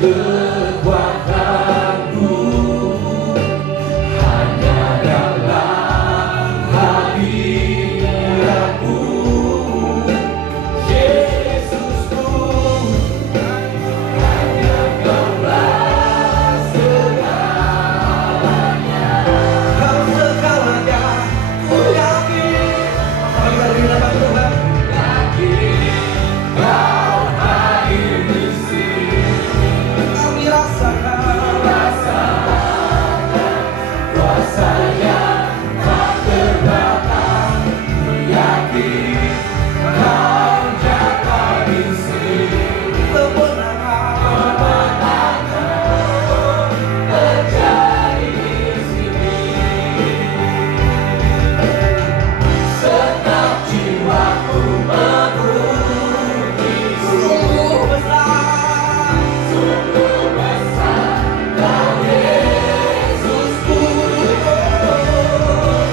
kekuatanku hanya dalam hadiratmu, Yesusku. Hanya Kaulah segalanya. Kau segalanya, ku yakin. Mari kita Tuhan. Kau hadir di sini. Kami rasakan kuasa yang tak terbatas. Yakin Kau nyata di sini. Kemenangan terjadi di sini. Segenap jiwaku memuji. Sungguh besar Kau Yesusku.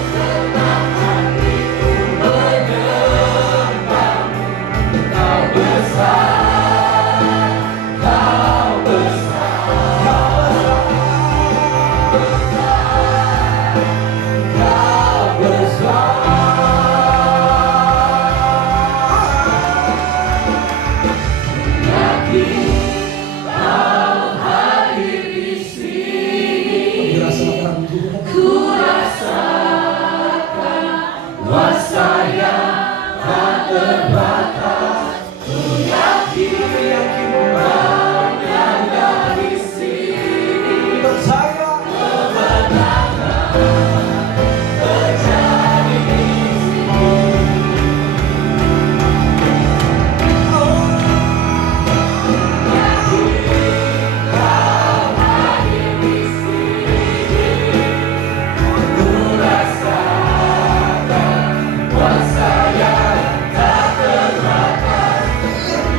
Segenap hatiku menyembahmu. Kau besar, Kau besar, Kau besar. Yakin Kau hadir di sini. Ku rasakan kuasa yang tak terbatas. Ku yakin Kau nyata di sini. Kemenangan terjadi di sini. Yakin Kau hadir di sini. Ku rasakan kuasa yang tak terbatas.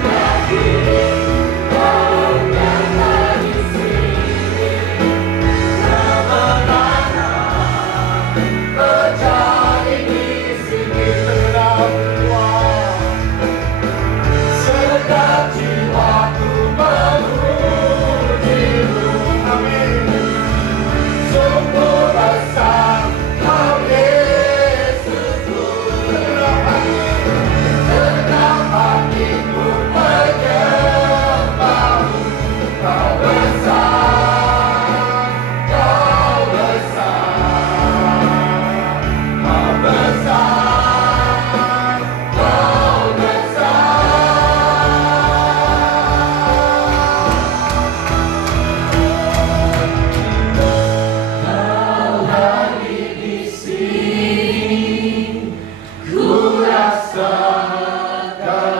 Yakin Kau nyata di sini. Kemenangan terjadi di sini. Segenap jiwaku memuji-Mu. Amin. Sungguh besar Kau Yesusku. Segenap hatiku menyembahmu. Kau besar, Kau besar, Kau besar, Kau besar. Kau hadir di sini. Ku rasakan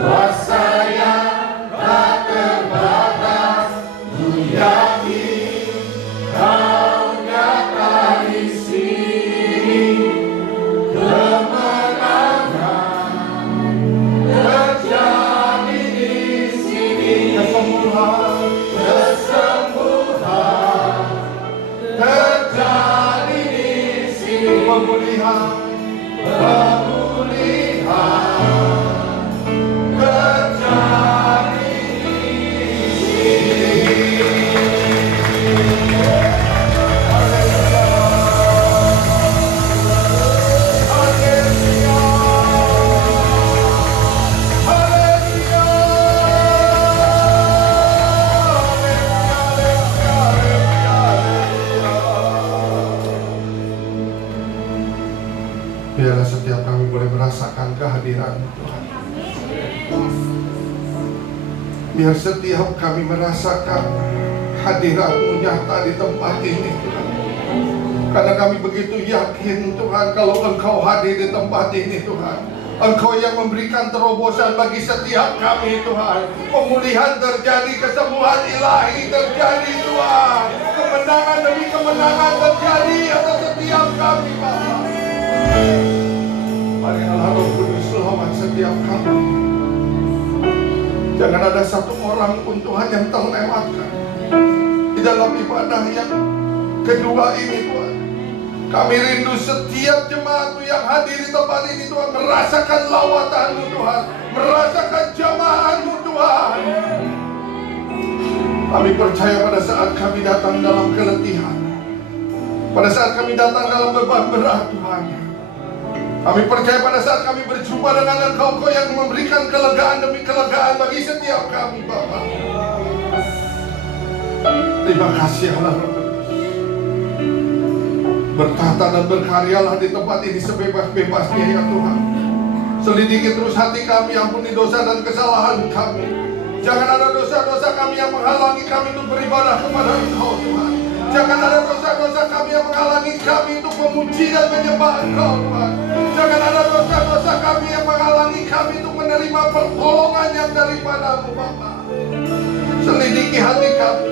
kuasa yang tak terbatas. Ku yakin Kau nyata di sini. Kemenangan terjadi di sini. Kesembuhan terjadi di sini. Pemulihan terjadi di Biarlah setiap kami boleh merasakan kehadiran Tuhan. Biar setiap kami merasakan hadirat-Mu nyata di tempat ini Tuhan. Karena kami begitu yakin Tuhan, kalau Engkau hadir di tempat ini Tuhan, Engkau yang memberikan terobosan bagi setiap kami Tuhan. Pemulihan terjadi, kesembuhan ilahi terjadi Tuhan. Kemenangan demi kemenangan terjadi atas setiap kami Bapa. Mari Allah Roh Kudus lawan setiap kami. Jangan ada satu orang pun Tuhan yang terlewatkan di dalam ibadah yang kedua ini Tuhan. Kami rindu setiap jemaat-Mu yang hadir di tempat ini Tuhan, merasakan lawatan-Mu Tuhan, merasakan jamahan-Mu Tuhan. Kami percaya pada saat kami datang dalam keletihan, pada saat kami datang dalam beban berat Tuhan, kami percaya pada saat kami berjumpa dengan Engkau, Engkau yang memberikan kelegaan demi kelegaan bagi setiap kami Bapa. Terima kasih Allah Roh Kudus. Bertata dan berkaryalah di tempat ini sebebas-bebasnya ya Tuhan. Selidiki terus hati kami, ampuni dosa dan kesalahan kami. Jangan ada dosa-dosa kami yang menghalangi kami untuk beribadah kepada Engkau Tuhan. Jangan ada dosa-dosa kami yang menghalangi kami untuk memuji dan menyembah Engkau Tuhan. Jangan ada dosa-dosa kami yang menghalangi kami untuk menerima pertolongan yang daripada-Mu Bapa. Selidiki hati kami,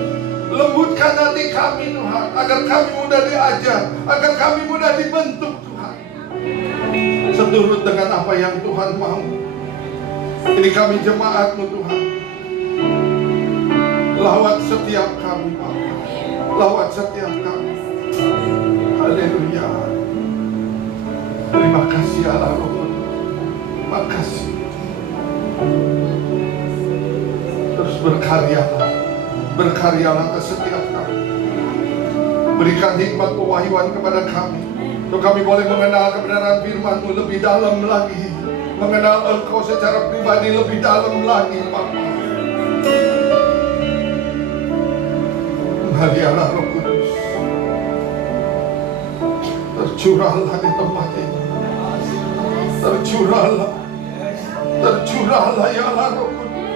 lembutkan hati kami Tuhan, agar kami mudah diajar, agar kami mudah dibentuk Tuhan, seturut dengan apa yang Tuhan mau. Ini kami jemaat-Mu Tuhan. Lawat setiap kami Bapa, lawat setiap kami. Haleluya. Terima kasih Allah Roh Kudus. Terima kasih. Terus berkaryalah, berkaryalah ke setiap kami. Berikan hikmat pewahyuan kepada kami, untuk kami boleh mengenal kebenaran firman-Mu lebih dalam lagi, mengenal Engkau secara pribadi lebih dalam lagi Bapa. Hadiahlah Roh Kudus, tercurahlah di tempat ini, tercurahlah ya Allah Roh Kudus,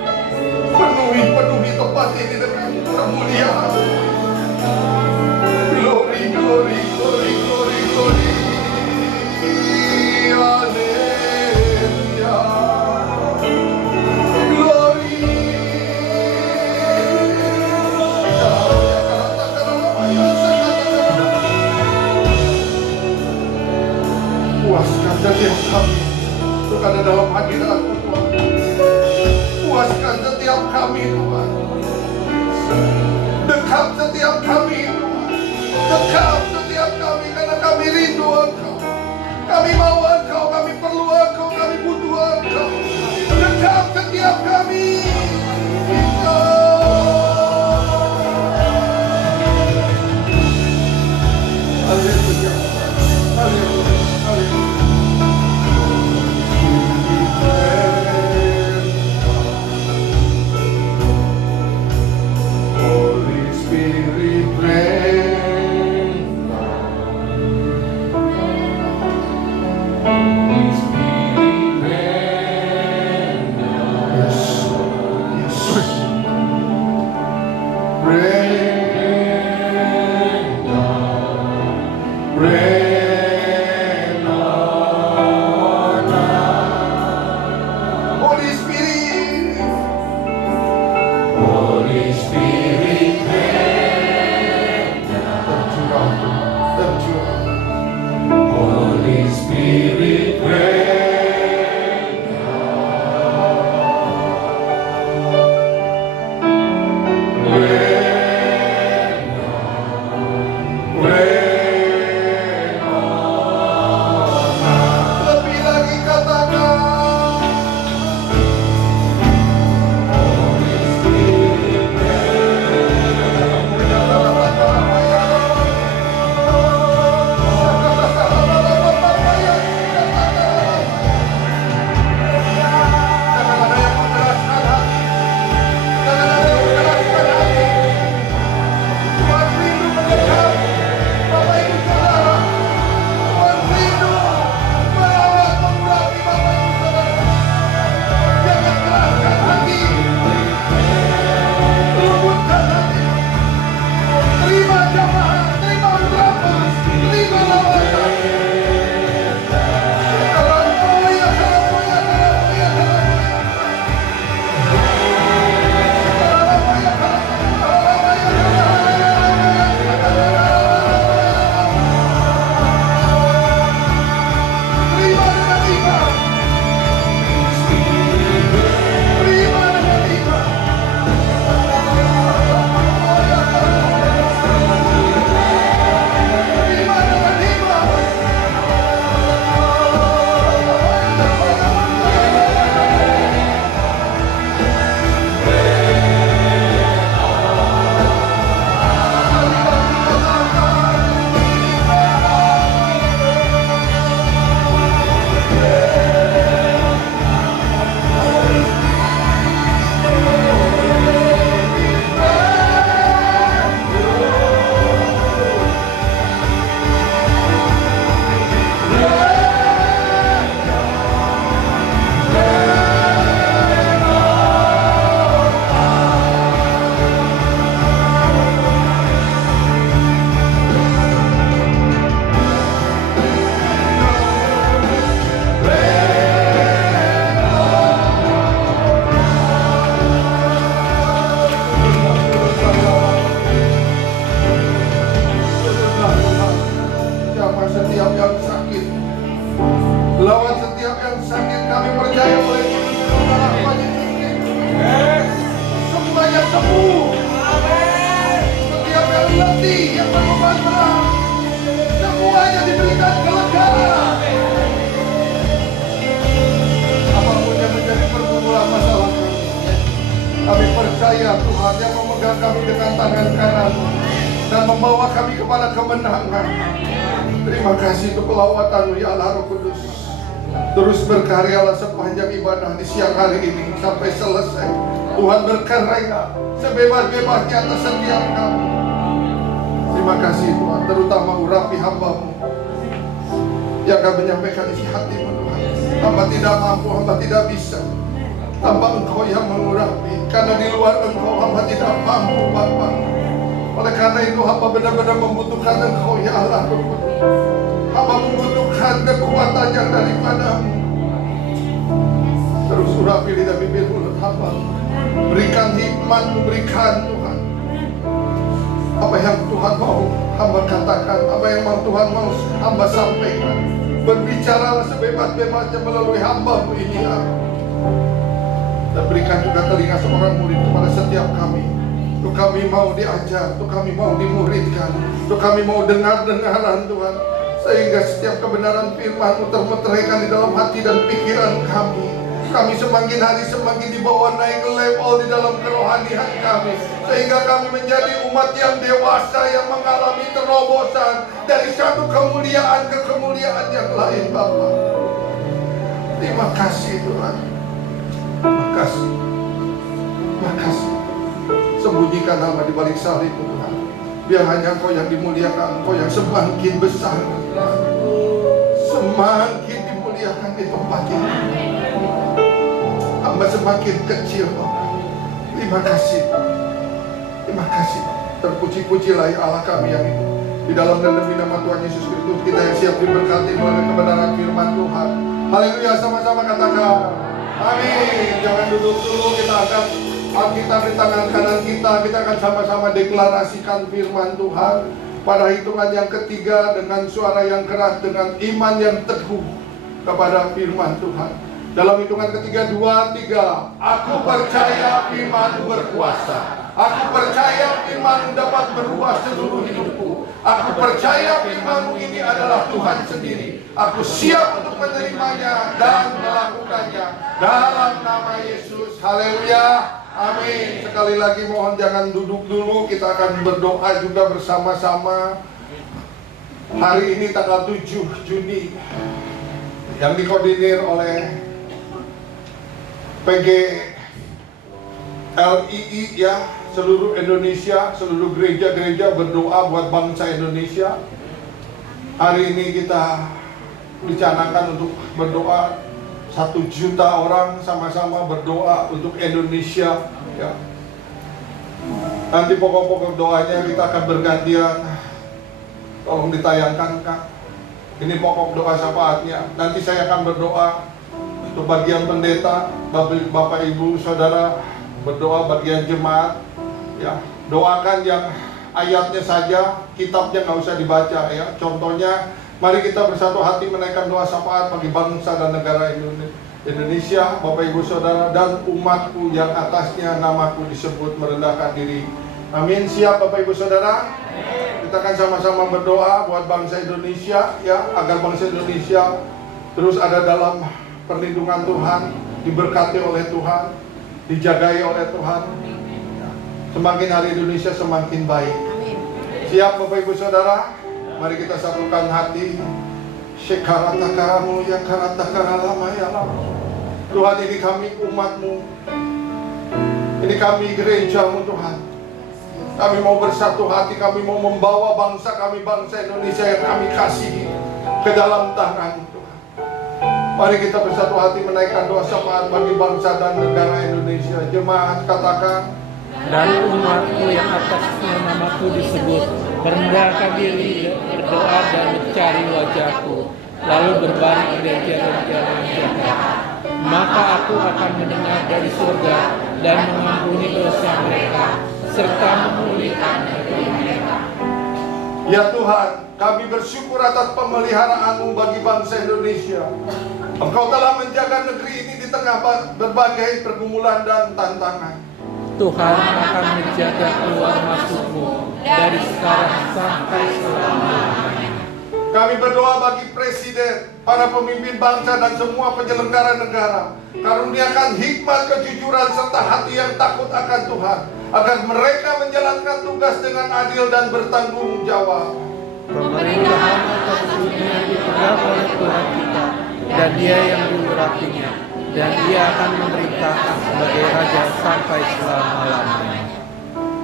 penuhi tempat ini dengan kemuliaan. Glory, glory, glory, glory, glory. Haleluya. Glory. Puaskan setiap kami untuk ada dalam hadirat-Mu Tuhan. Puaskan setiap kami Tuhan. Dekat setiap kami Tuhan. Dekat setiap kami, karena kami rindu Engkau. Kami mau Engkau, kami perlu Engkau, kami butuh Engkau. Dekat setiap kami. Haleluya. Haleluya. Haleluya. Holy Spirit, rain down. Holy Spirit, rain down. Yes, yes. Rain down, rain down. Holy Spirit, Holy Spirit, tercurah, tercurah. Holy Spirit, rain down, rain semuanya diberikan kelegaan. Apapun yang menjadi pergumulan masalah kami percaya Tuhan yang memegang kami dengan tangan kanan dan membawa kami kepada kemenangan. Terima kasih untuk pelawatan-Mu ya Allah Roh Kudus. Terus berkaryalah sepanjang ibadah di siang hari ini sampai selesai. Tuhan berkarya sebebas-bebasnya atas setiap kami. Terima kasih Tuhan, terutama urapi hamba-Mu yang akan menyampaikan isi hati-Mu Tuhan. Hamba tidak mampu, hamba tidak bisa. Tanpa Engkau yang mengurapi, karena di luar Engkau hamba tidak mampu Bapa. Oleh karena itu hamba benar-benar membutuhkan Engkau ya Allah Roh Kudus. Hamba membutuhkan kekuatan yang daripada-Mu. Terus urapi lidah bibir mulut hamba. Berikan hikmat-Mu, berikan Tuhan apa yang Tuhan mau hamba katakan, apa yang mau Tuhan mau hamba sampaikan. Berbicaralah sebebas-bebasnya melalui hamba-Mu ini ya. Dan berikan juga telinga seorang murid kepada setiap kami. Untuk kami mau diajar, untuk kami mau dimuridkan, untuk kami mau dengar-dengaran Tuhan. Sehingga setiap kebenaran firman-Mu termeteraikan di dalam hati dan pikiran kami. Kami semakin hari semakin dibawa naik level di dalam kerohanian kami. Sehingga kami menjadi umat yang dewasa yang mengalami terobosan dari satu kemuliaan ke kemuliaan yang lain Bapa. Terima kasih Tuhan. Terima kasih. Terima kasih. Sembunyikan hamba di balik salib Tuhan. Biar hanya Engkau yang dimuliakan, Engkau yang semakin besar, semakin dimuliakan di tempat ini. Hamba semakin kecil Bapak. Terima kasih. Terima kasih. Terpuji-pujilah ya Allah kami yang itu. Di dalam dan demi nama Tuhan Yesus Kristus kita yang siap diberkati melalui kebenaran firman Tuhan. Haleluya, sama-sama katakan amin. Jangan duduk dulu, kita akan Alkitab di tangan kanan kita. Kita akan sama-sama deklarasikan firman Tuhan. Pada hitungan yang ketiga dengan suara yang keras, dengan iman yang teguh kepada firman Tuhan. Dalam hitungan ketiga, 2, 3. Aku percaya firman-Mu berkuasa. Aku percaya firman-Mu dapat berubah seluruh hidupku. Aku percaya firman-Mu ini adalah Tuhan sendiri. Aku siap untuk menerimanya dan melakukannya. Dalam nama Yesus. Haleluya. Amin. Sekali lagi mohon jangan duduk dulu. Kita akan berdoa juga bersama-sama. Hari ini tanggal 7 Juni. Yang dikoordinir oleh PGLII ya, seluruh Indonesia, seluruh gereja-gereja berdoa buat bangsa Indonesia. Hari ini kita rencanakan untuk berdoa 1 juta orang sama-sama berdoa untuk Indonesia ya. Nanti pokok-pokok doanya kita akan bergantian. Tolong ditayangkan Kak. Ini pokok doa syafaatnya. Nanti saya akan berdoa untuk bagian pendeta, Bapak Ibu Saudara berdoa bagian jemaat ya. Doakan yang ayatnya saja, kitabnya nggak usah dibaca ya. Contohnya, mari kita bersatu hati menaikkan doa syafaat bagi bangsa dan negara Indonesia, Bapak Ibu Saudara dan umatku yang atasnya namaku disebut, merendahkan diri. Amin. Siap Bapak Ibu Saudara? Kita akan sama-sama berdoa buat bangsa Indonesia ya, agar bangsa Indonesia terus ada dalam perlindungan Tuhan, diberkati oleh Tuhan, dijagai oleh Tuhan. Semakin hari Indonesia semakin baik. Siap Bapak Ibu Saudara? Mari kita satukan hati. Shekaratakaramu ya karatakaralama ya Allah. Tuhan, ini kami umat-Mu. Ini kami gereja-Mu Tuhan. Kami mau bersatu hati, kami mau membawa bangsa kami, bangsa Indonesia yang kami kasihi ke dalam tangan. Mari kita bersatu hati menaikkan doa syafaat bagi bangsa dan negara Indonesia. Jemaat katakan, dan umatku yang atasnya namaku disebut, merendahkan diri, berdoa dan mencari wajahku, lalu berbaring di jalan-jalan jahat. Maka aku akan mendengar dari surga dan mengampuni dosa mereka, serta memulihkan negeri mereka. ya Tuhan, kami bersyukur atas pemeliharaan-Mu bagi bangsa Indonesia. Engkau telah menjaga negeri ini di tengah berbagai pergumulan dan tantangan. Tuhan akan menjaga keluar masukmu dari sekarang sampai selama-lamanya. Kami berdoa bagi presiden, para pemimpin bangsa dan semua penyelenggara negara. Karuniakan hikmat, kejujuran, serta hati yang takut akan Tuhan, agar mereka menjalankan tugas dengan adil dan bertanggung jawab. Pemerintahan atas dunia dipegang oleh Tuhan kita, dan Dia yang diurapinya, dan Dia akan memerintah sebagai Raja sampai selama-lamanya.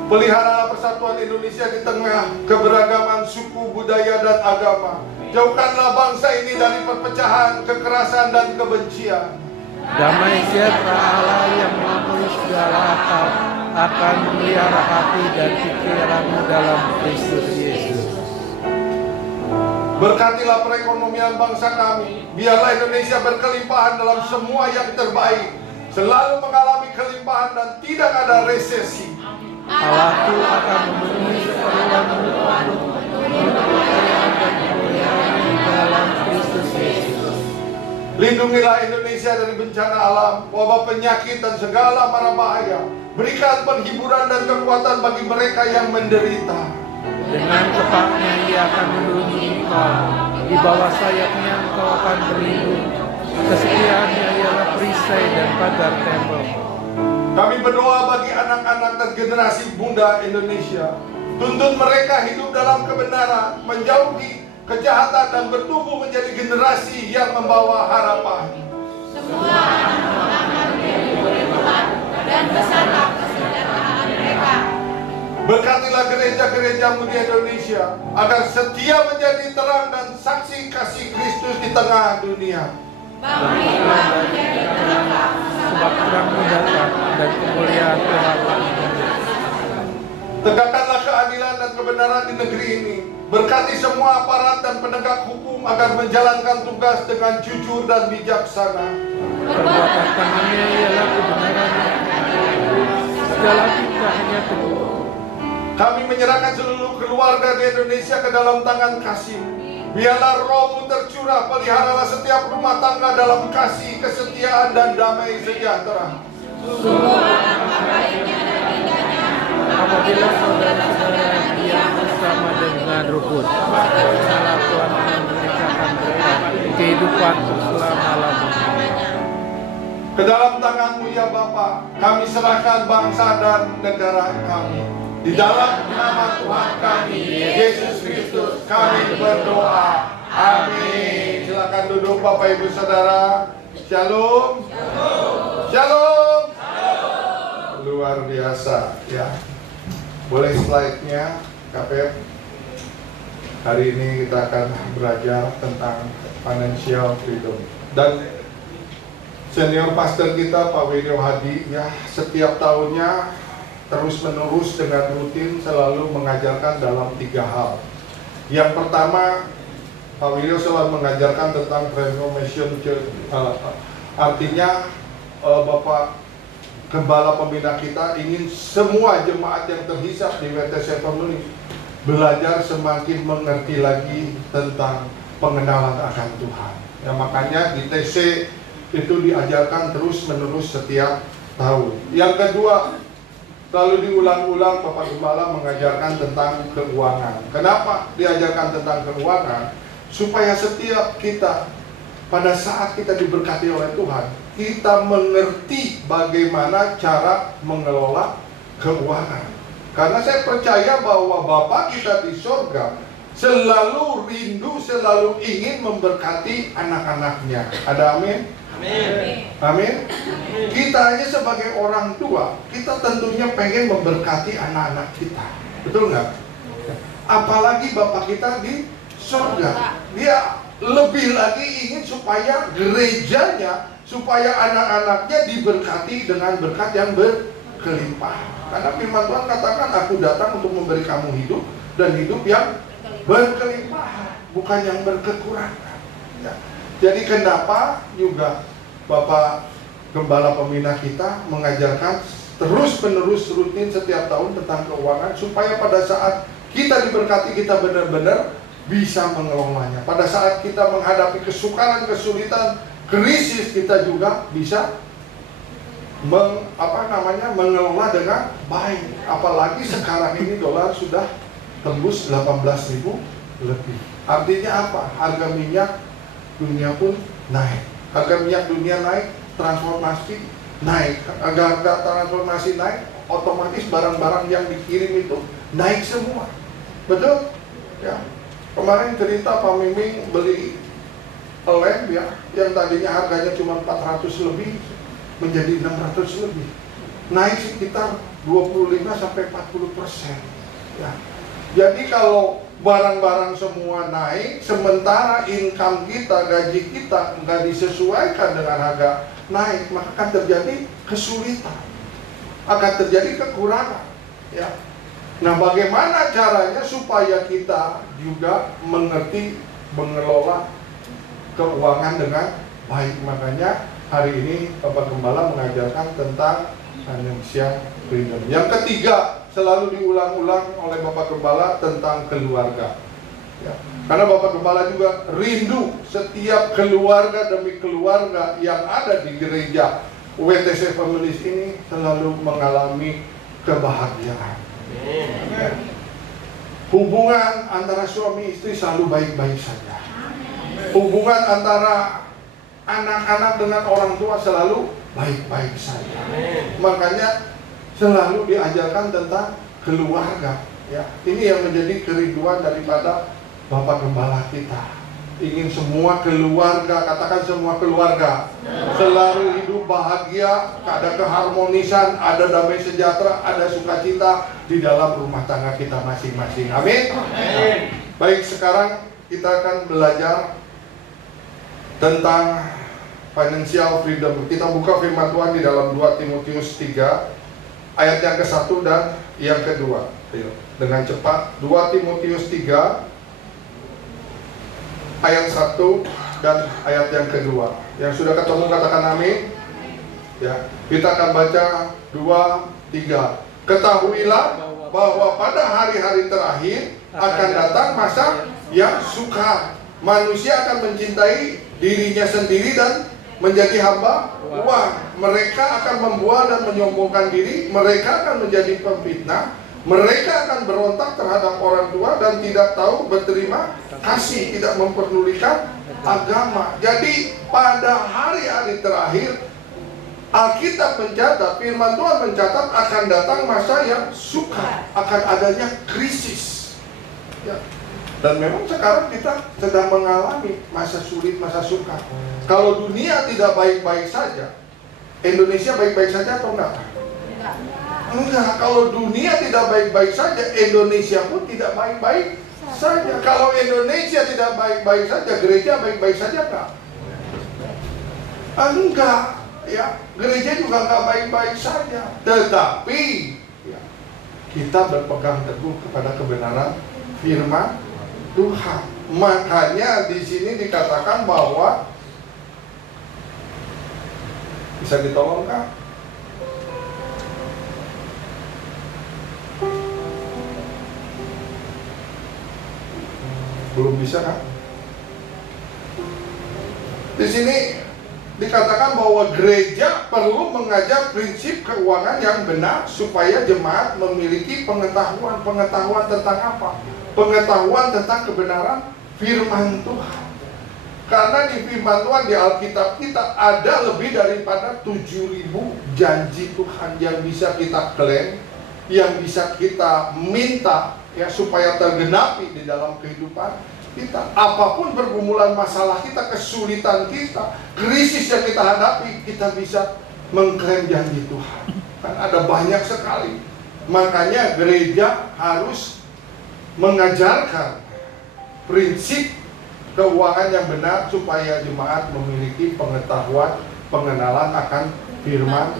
Peliharalah persatuan Indonesia di tengah keberagaman suku, budaya, dan agama. Jauhkanlah bangsa ini dari perpecahan, kekerasan, dan kebencian. Damai sejahtera Allah yang melampaui segala akal akan memelihara hati dan pikiranmu dalam Kristus Yesus. Berkatilah perekonomian bangsa kami. Biarlah Indonesia berkelimpahan dalam semua yang terbaik, selalu mengalami kelimpahan dan tidak ada resesi. Allahku akan memenuhi keperluanmu untuk kekayaan dan kemuliaan dalam Kristus Yesus. Lindungilah Indonesia dari bencana alam, wabah penyakit, dan segala mara bahaya. Berikan penghiburan dan kekuatan bagi mereka yang menderita. Dengan tepatnya Ia akan melindungi engkau, di bawah sayapnya engkau akan berlindung. Kesetiaannya ialah perisai dan pagar tembok. Kami berdoa bagi anak-anak dan generasi muda Indonesia. Tuntun mereka hidup dalam kebenaran, menjauhi kejahatan, dan bertumbuh menjadi generasi yang membawa harapan. Semua anak-anak akan menjadi murid Tuhan dan beserta kesejahteraan mereka. Berkatilah gereja-gerejamu di Indonesia, agar setia menjadi terang dan saksi kasih Kristus di tengah dunia. Bangkitlah menjadi terang, Sebab terangmu datang dan kemuliaan Tuhan. Tegakkanlah keadilan dan kebenaran di negeri ini. Berkati semua aparat dan penegak hukum agar menjalankan tugas dengan jujur dan bijaksana. Perbuatan tangannya ialah kebenaran. Segala tingkahnya teguh. Kami menyerahkan seluruh keluarga di Indonesia ke dalam tangan kasih. Biarlah rohmu tercurah, peliharalah setiap rumah tangga dalam kasih, kesetiaan, dan damai sejahtera. sungguh amat baiknya dan indahnya Apabila saudara-saudara yang bersama dengan rukun, malah Tuhan memberikan mereka kehidupan selama-lamanya. Ke dalam tanganmu ya Bapa, kami serahkan bangsa dan negara kami. Di dalam nama Tuhan kami, Yesus Kristus, kami berdoa. Amin. Silakan duduk Bapak Ibu Saudara. Shalom. Shalom. Luar biasa ya. Boleh slide-nya, Kapep. Hari ini kita akan belajar tentang financial freedom. Dan senior pastor kita Pak Widyo Hadi ya, setiap tahunnya terus-menerus dengan rutin selalu mengajarkan dalam 3 hal. Yang pertama, Pak Widyo selalu mengajarkan tentang transformation church. Artinya Bapak Gembala pembina kita ingin semua jemaat yang terhisap di WTC Family belajar semakin mengerti lagi tentang pengenalan akan Tuhan. Ya, makanya di TC itu diajarkan terus-menerus setiap tahun. Yang kedua, selalu diulang-ulang Bapak Gembala mengajarkan tentang keuangan. Kenapa diajarkan tentang keuangan? Supaya setiap kita pada saat kita diberkati oleh Tuhan, kita mengerti bagaimana cara mengelola keuangan. Karena saya percaya bahwa Bapa kita di sorga selalu rindu, selalu ingin memberkati anak-anaknya. Ada amin? Amin. Kita aja sebagai orang tua, kita tentunya pengen memberkati anak-anak kita. Betul nggak? Apalagi Bapak kita di sorga, dia lebih lagi ingin supaya gerejanya, supaya anak-anaknya diberkati dengan berkat yang berkelimpahan. Karena firman Tuhan katakan, aku datang untuk memberi kamu hidup, dan hidup yang berkelimpahan, bukan yang berkekurangan ya. Jadi kenapa juga Bapak Gembala pembina kita mengajarkan terus-menerus rutin setiap tahun tentang keuangan, supaya pada saat kita diberkati, kita benar-benar bisa mengelolanya. Pada saat kita menghadapi kesukaran, kesulitan, krisis, kita juga bisa mengelola dengan baik. Apalagi sekarang ini dolar sudah tembus 18.000 lebih. Artinya apa? Harga minyak dunia pun naik. Harga minyak dunia naik, transformasi naik. Harga transformasi naik, otomatis barang-barang yang dikirim itu naik semua. Betul? Ya. Kemarin cerita Pak Miming beli lem ya, yang tadinya harganya cuma 400 lebih menjadi 600 lebih. Naik sekitar 25-40%. Ya. Jadi kalau barang-barang semua naik, sementara income kita, gaji kita nggak disesuaikan dengan harga naik, maka akan terjadi kesulitan, akan terjadi kekurangan. Ya. Nah, bagaimana caranya supaya kita juga mengerti mengelola keuangan dengan baik? Makanya hari ini Bapak Gembala mengajarkan tentang financial freedom. Yang ketiga, selalu diulang-ulang oleh Bapak Gembala tentang keluarga. Ya. Karena Bapak Gembala juga rindu setiap keluarga demi keluarga yang ada di gereja WTC Families ini selalu mengalami kebahagiaan. Ya. Hubungan antara suami istri selalu baik-baik saja. Hubungan antara anak-anak dengan orang tua selalu baik-baik saja. Makanya selalu diajarkan tentang keluarga. Ya, ini yang menjadi kerinduan daripada Bapak Gembala kita. Ingin semua keluarga, katakan semua keluarga, selalu hidup bahagia, ada keharmonisan, ada damai sejahtera, ada sukacita di dalam rumah tangga kita masing-masing. Amin. Baik, sekarang kita akan belajar tentang financial freedom. Kita buka firman Tuhan di dalam 2 Timotius 3 ayat yang ke-1 dan yang kedua. Ayo, dengan cepat. 2 Timotius 3 ayat 1 dan ayat yang kedua. Yang sudah ketemu katakan amin. Ya, kita akan baca 2, 3. Ketahuilah bahwa pada hari-hari terakhir akan datang masa yang sukar. Manusia akan mencintai dirinya sendiri dan menjadi hamba uang. Mereka akan membual dan menyombongkan diri. Mereka akan menjadi pemfitnah. Mereka akan berontak terhadap orang tua dan tidak tahu berterima kasih, tidak memperdulikan agama. Jadi pada hari-hari terakhir Alkitab mencatat, firman Tuhan mencatat akan datang masa yang sukar, akan adanya krisis. Ya. Dan memang sekarang kita sedang mengalami masa sulit, masa sukar. Kalau dunia tidak baik-baik saja, Indonesia baik-baik saja atau enggak? Enggak. Kalau dunia tidak baik-baik saja, Indonesia pun tidak baik-baik saja. Kalau Indonesia tidak baik-baik saja, gereja baik-baik saja enggak? Enggak. Ya, gereja juga enggak baik-baik saja. Tetapi ya, kita berpegang teguh kepada kebenaran firman Tuhan. Makanya di sini dikatakan bahwa bisa ditolong Kak? Belum bisa kan? Di sini dikatakan bahwa gereja perlu mengajar prinsip keuangan yang benar supaya jemaat memiliki pengetahuan tentang apa? Pengetahuan tentang kebenaran firman Tuhan. Karena di firman Tuhan di Alkitab kita ada lebih daripada 7.000 janji Tuhan yang bisa kita klaim, yang bisa kita minta ya supaya tergenapi di dalam kehidupan kita. Apapun pergumulan masalah kita, kesulitan kita, krisis yang kita hadapi, kita bisa mengklaim janji Tuhan. Kan ada banyak sekali. Makanya gereja harus mengajarkan prinsip keuangan yang benar supaya jemaat memiliki pengetahuan, pengenalan akan firman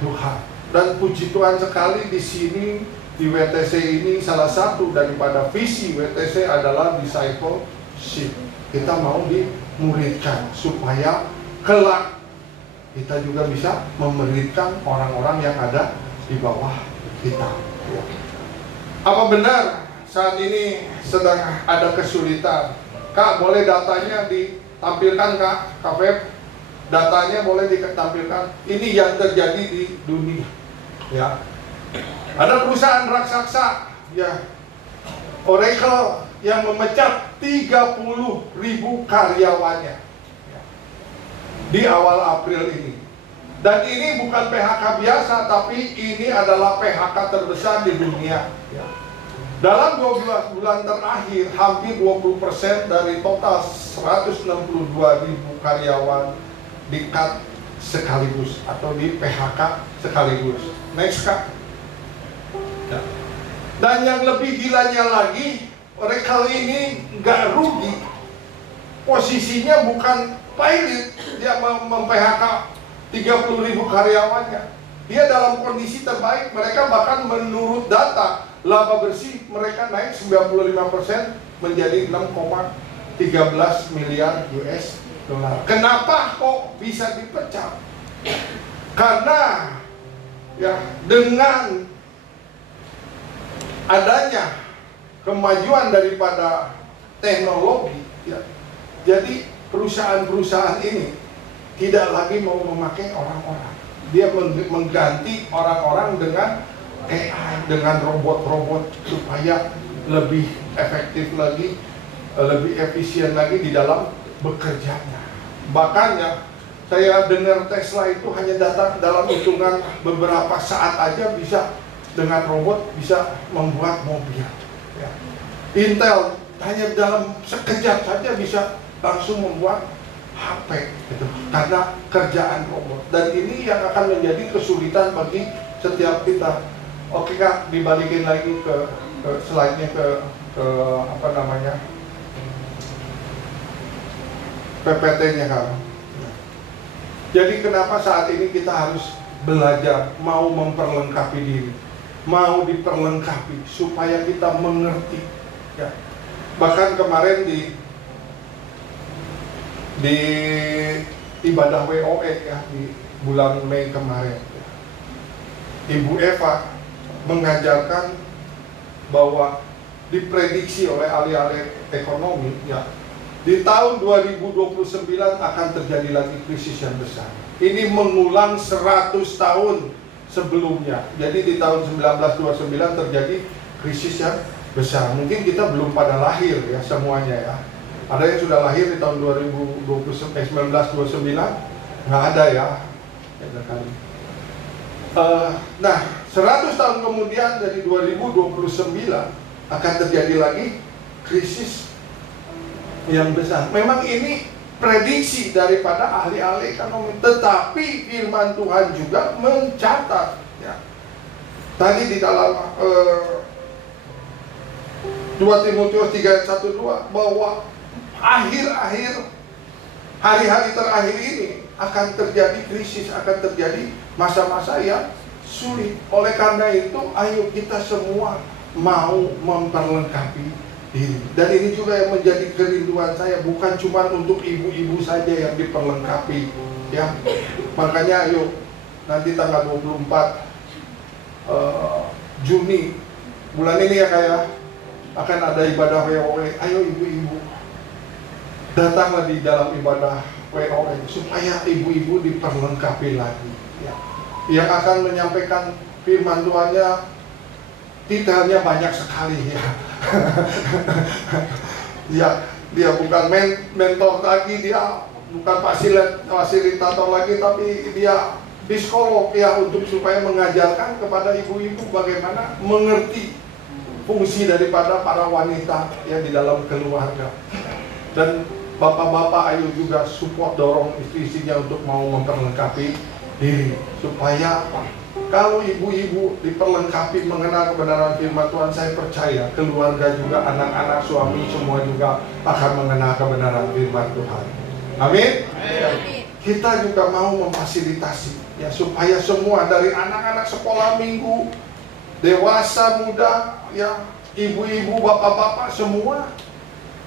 Tuhan. Dan puji Tuhan sekali di sini di WTC ini salah satu daripada visi WTC adalah discipleship. Kita mau dimuridkan supaya kelak kita juga bisa memuridkan orang-orang yang ada di bawah kita. Apa benar saat ini sedang ada kesulitan? Kak, boleh datanya ditampilkan Kak Feb? Datanya boleh ditampilkan. Ini yang terjadi di dunia. Ya. Ada perusahaan raksasa, ya, Oracle, yang memecat 30.000 karyawannya di awal April ini. Dan ini bukan PHK biasa, tapi ini adalah PHK terbesar di dunia. Dalam 12 bulan terakhir, hampir 20% dari total 162.000 karyawan di-cut sekaligus atau di PHK sekaligus. Next, Kak. Dan yang lebih gilanya lagi, mereka ini nggak rugi. Posisinya bukan pilot, dia mem-PHK 30.000 karyawannya. Dia dalam kondisi terbaik. Mereka bahkan menurut data laba bersih mereka naik 95% menjadi 6,13 miliar US dollar. Kenapa kok bisa dipecat? Karena ya dengan adanya kemajuan daripada teknologi, ya, jadi perusahaan-perusahaan ini tidak lagi mau memakai orang-orang. Dia mengganti orang-orang dengan AI, dengan robot-robot supaya lebih efektif lagi, lebih efisien lagi di dalam bekerjanya. Makanya saya dengar Tesla itu hanya datang dalam hitungan beberapa saat aja bisa dengan robot bisa membuat mobil. Ya. Intel hanya dalam sekejap saja bisa langsung membuat HP gitu, karena kerjaan robot. Dan ini yang akan menjadi kesulitan bagi setiap kita. Oke Kak, dibalikin lagi ke slide-nya ke apa namanya, PPT-nya Kak. Jadi kenapa saat ini kita harus belajar, mau memperlengkapi diri, mau diperlengkapi supaya kita mengerti. Ya. Bahkan kemarin di ibadah WOE ya, di bulan Mei kemarin, Ibu Eva mengajarkan bahwa diprediksi oleh ahli-ahli ekonomi ya, di tahun 2029 akan terjadi lagi krisis yang besar. Ini mengulang 100 tahun sebelumnya. Jadi di tahun 1929 terjadi krisis yang besar. Mungkin kita belum pada lahir ya semuanya ya. Ada yang sudah lahir di tahun 1929, nggak ada ya. Nah, 100 tahun kemudian dari 2029 akan terjadi lagi krisis yang besar. Memang ini prediksi daripada ahli-ahli ekonomi, tetapi firman Tuhan juga mencatat ya. Tadi di dalam 2 Timotius 3:1-2 bahwa akhir-akhir hari-hari terakhir ini akan terjadi krisis, akan terjadi masa-masa yang sulit. Oleh karena itu, ayo kita semua mau memperlengkapi diri. Dan ini juga yang menjadi kerinduan saya, bukan cuma untuk ibu-ibu saja yang diperlengkapi ya. Makanya ayo nanti tanggal 24 Juni bulan ini ya kayak akan ada ibadah WOE. Ayo ibu-ibu datanglah di dalam ibadah WOE supaya ibu-ibu diperlengkapi lagi ya. Yang akan menyampaikan firman Tuhannya detailnya banyak sekali ya. Dia bukan mentor lagi, dia bukan fasilitator lagi, tapi dia psikolog ya, untuk supaya mengajarkan kepada ibu-ibu bagaimana mengerti fungsi daripada para wanita ya di dalam keluarga. Dan bapak-bapak ayo juga support, dorong istri-istrinya untuk mau memperlengkapi diri supaya kalau ibu-ibu diperlengkapi mengenal kebenaran firman Tuhan, saya percaya keluarga juga, anak-anak, suami semua juga akan mengenal kebenaran firman Tuhan. Amin. Kita juga mau memfasilitasi ya supaya semua dari anak-anak sekolah minggu, dewasa, muda, ya ibu-ibu, bapak-bapak semua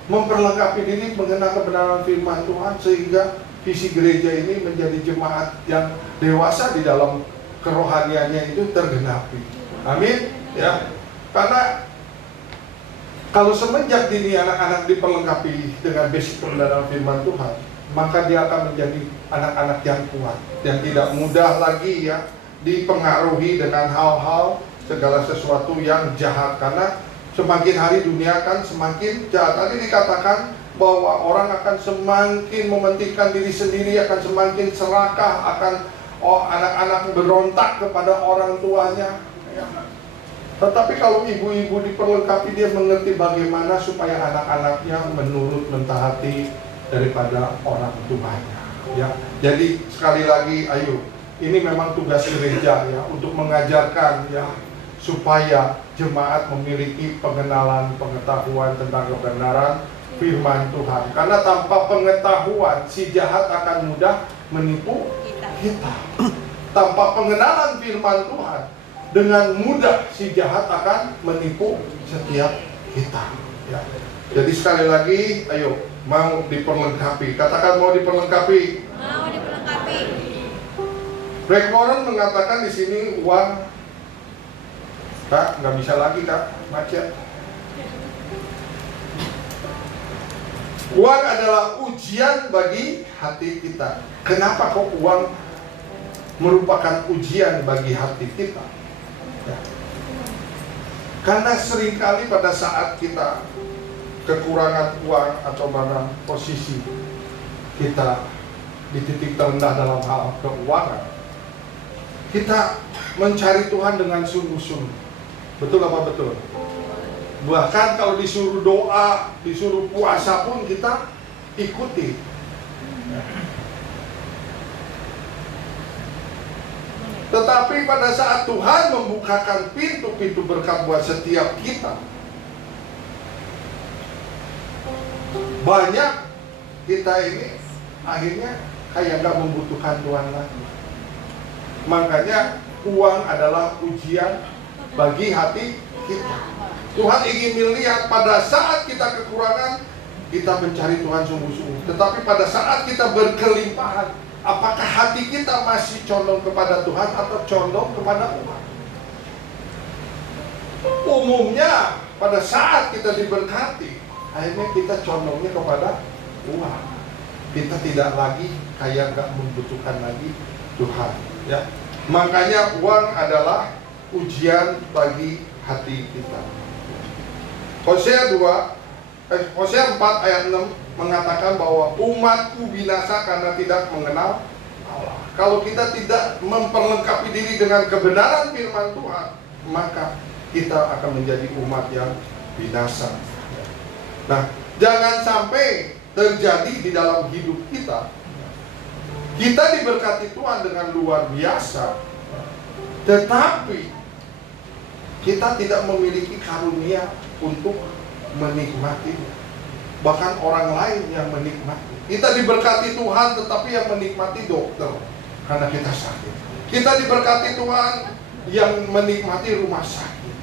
memperlengkapi diri mengenal kebenaran firman Tuhan sehingga visi gereja ini menjadi jemaat yang dewasa di dalam kerohaniannya itu tergenapi. Amin ya. Karena kalau semenjak dini anak-anak diperlengkapi dengan basic kebenaran firman Tuhan, maka dia akan menjadi anak-anak yang kuat, yang tidak mudah lagi ya dipengaruhi dengan hal-hal segala sesuatu yang jahat. Karena Semakin hari dunia kan semakin jahat. Tadi dikatakan bahwa orang akan semakin mementingkan diri sendiri, akan semakin serakah, akan anak-anak berontak kepada orang tuanya. Tetapi kalau ibu-ibu diperlengkapi, dia mengerti bagaimana supaya anak-anaknya menurut mentaati daripada orang tuanya. Ya, jadi sekali lagi, ayo, ini memang tugas gereja ya, untuk mengajarkan ya, supaya jemaat memiliki pengenalan, pengetahuan tentang kebenaran firman Tuhan. Karena tanpa pengetahuan, si jahat akan mudah menipu kita. Tanpa pengenalan firman Tuhan, dengan mudah si jahat akan menipu setiap kita. Ya. Jadi sekali lagi, ayo, mau diperlengkapi. Katakan mau diperlengkapi. Mau diperlengkapi. Rick Warren mengatakan di sini uang, Kak, nggak bisa lagi Kak, macet. Uang adalah ujian bagi hati kita. Kenapa kok uang merupakan ujian bagi hati kita? Ya. Karena seringkali pada saat kita kekurangan uang atau barang posisi, kita di titik terendah dalam hal keuangan, kita mencari Tuhan dengan sungguh-sungguh. Betul apa betul? Bahkan kalau disuruh doa, disuruh puasa pun kita ikuti. Tetapi pada saat Tuhan membukakan pintu-pintu berkat buat setiap kita, banyak kita ini akhirnya kayak gak membutuhkan Tuhan lagi. Makanya uang adalah ujian bagi hati kita. Tuhan ingin melihat pada saat kita kekurangan, kita mencari Tuhan sungguh-sungguh. Tetapi pada saat kita berkelimpahan, apakah hati kita masih condong kepada Tuhan atau condong kepada uang? Umumnya pada saat kita diberkati, akhirnya kita condongnya kepada uang. Kita tidak lagi kayak gak membutuhkan lagi Tuhan. Ya, makanya uang adalah ujian bagi hati kita. Hosea 4 ayat 6 mengatakan bahwa umatku binasa karena tidak mengenal Allah. Kalau kita tidak memperlengkapi diri dengan kebenaran firman Tuhan, maka kita akan menjadi umat yang binasa. Nah, jangan sampai terjadi di dalam hidup kita. Kita diberkati Tuhan dengan luar biasa, tetapi kita tidak memiliki karunia untuk menikmatinya. Bahkan orang lain yang menikmati. Kita diberkati Tuhan, tetapi yang menikmati dokter karena kita sakit. Kita diberkati Tuhan, yang menikmati rumah sakit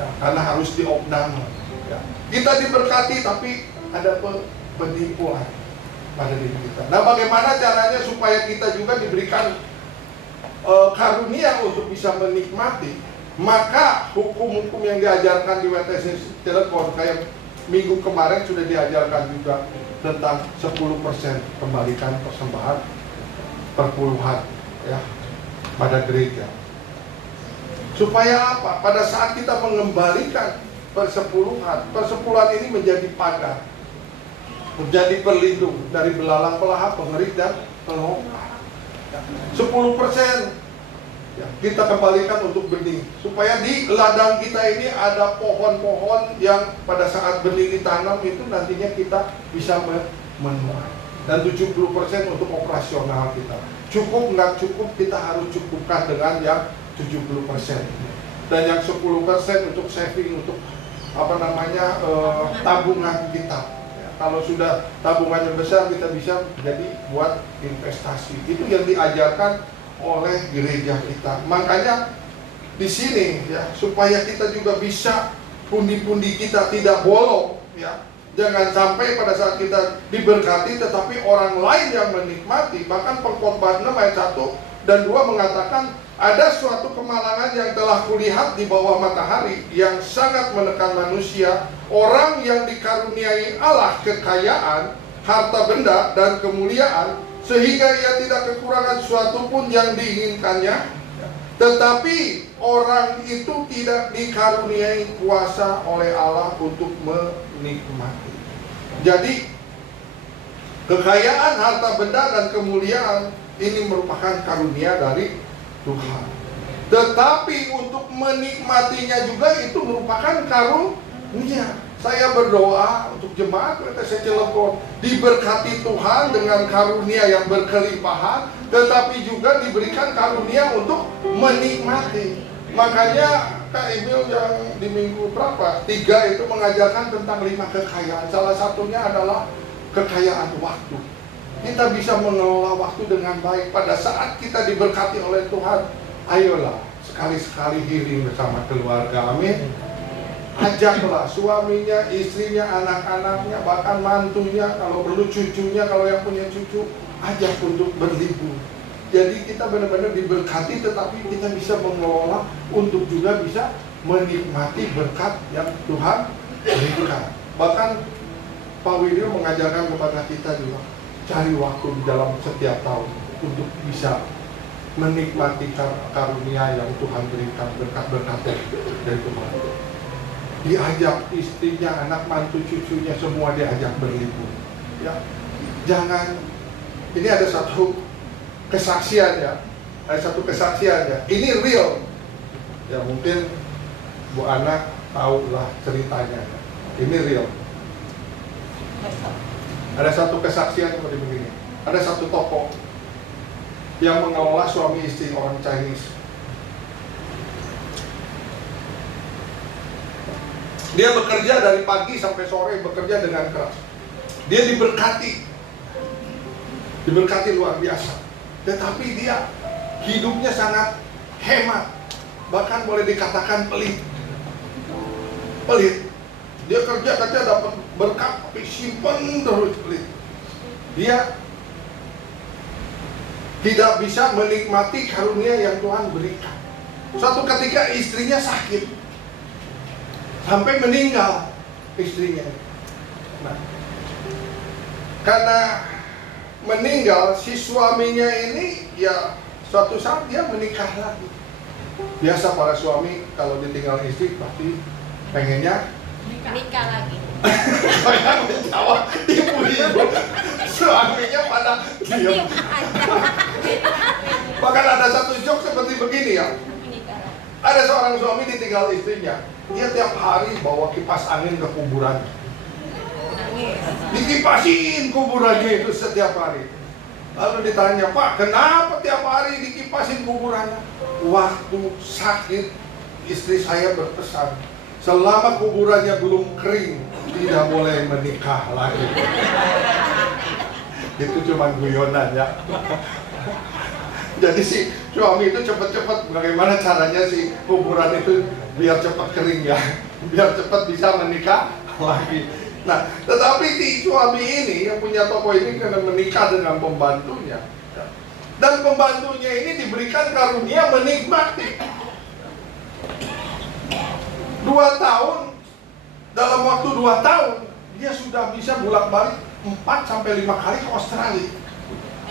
ya, karena harus diopname ya. Kita diberkati, tapi ada penipuan pada diri kita. Nah, bagaimana caranya supaya kita juga diberikan karunia untuk bisa menikmati? Maka hukum-hukum yang diajarkan di WTC Cilegon, kayak minggu kemarin sudah diajarkan juga tentang 10% kembalikan persembahan perpuluhan ya pada gereja. Supaya apa? Pada saat kita mengembalikan persepuluhan ini menjadi pagar, menjadi perlindung dari belalang pelahap, pengerik dan pelongkar. 10% ya, kita kembalikan untuk benih, supaya di ladang kita ini ada pohon-pohon yang pada saat benih ditanam itu nantinya kita bisa menuai. Dan 70% untuk operasional kita. Cukup nggak cukup, kita harus cukupkan dengan yang 70%. Dan yang 10% untuk saving, untuk tabungan kita. Ya, kalau sudah tabungannya besar, kita bisa jadi buat investasi. Itu yang diajarkan oleh gereja kita. Makanya di sini ya, supaya kita juga bisa pundi-pundi kita tidak bolong ya. Jangan sampai pada saat kita diberkati tetapi orang lain yang menikmati. Bahkan Pengkhotbah 6 ayat 1 dan 2 mengatakan, ada suatu kemalangan yang telah kulihat di bawah matahari yang sangat menekan manusia, orang yang dikaruniai Allah kekayaan, harta benda dan kemuliaan, sehingga ia tidak kekurangan suatu pun yang diinginkannya. Tetapi orang itu tidak dikaruniai kuasa oleh Allah untuk menikmati. Jadi kekayaan, harta benda, dan kemuliaan ini merupakan karunia dari Tuhan. Tetapi untuk menikmatinya juga itu merupakan karunia. Saya berdoa untuk jemaat PTC Cilegon diberkati Tuhan dengan karunia yang berkelimpahan, tetapi juga diberikan karunia untuk menikmati. Makanya Kak Emil yang di minggu berapa? 3 itu mengajarkan tentang 5 kekayaan. Salah satunya adalah kekayaan waktu. Kita bisa mengelola waktu dengan baik. Pada saat kita diberkati oleh Tuhan, ayolah sekali-sekali healing bersama keluarga. Amin. Ajaklah suaminya, istrinya, anak-anaknya, bahkan mantunya, kalau perlu cucunya, kalau yang punya cucu, ajak untuk berlibur. Jadi kita benar-benar diberkati, tetapi kita bisa mengelola untuk juga bisa menikmati berkat yang Tuhan berikan. Bahkan Pak Widyo mengajarkan kepada kita juga, cari waktu di dalam setiap tahun untuk bisa menikmati karunia yang Tuhan berikan, berkat-berkat dari Tuhan. Diajak istrinya, anak mantu, cucunya, semua diajak berlibur. Ya, jangan. Ini ada satu kesaksian ya, Ini real. Ya mungkin Bu Ana tahu lah ceritanya. Ini real. Ada satu kesaksian seperti begini. Ada satu toko yang mengelola suami istri orang Chinese. Dia bekerja dari pagi sampai sore, bekerja dengan keras. Dia diberkati luar biasa. Tetapi dia hidupnya sangat hemat, bahkan boleh dikatakan pelit. Dia kerja dapat berkat, tapi simpan terus pelit. Dia tidak bisa menikmati karunia yang Tuhan berikan. Suatu ketika istrinya sakit, sampai meninggal istrinya. Nah, karena meninggal si suaminya ini, ya suatu saat dia menikah lagi. Biasa para suami kalau ditinggal istri pasti pengennya nikah lagi. saya menjawab ibu-ibu, suaminya pada diam. Bahkan ada satu joke seperti begini ya. Ada seorang suami ditinggal istrinya, dia tiap hari bawa kipas angin ke kuburan. Dikipasin kuburannya itu setiap hari. Lalu ditanya, Pak, kenapa tiap hari dikipasin kuburannya? Waktu sakit, istri saya berpesan, selama kuburannya belum kering, tidak boleh menikah lagi. Itu cuma guyonan ya. Jadi si suami itu cepat-cepat bagaimana caranya si kuburan itu biar cepat kering ya, biar cepat bisa menikah lagi. Nah, tetapi si suami ini yang punya toko ini kena menikah dengan pembantunya, dan pembantunya ini diberikan karunia menikmati. 2 tahun, dalam waktu 2 tahun dia sudah bisa bolak-balik 4-5 kali ke Australia.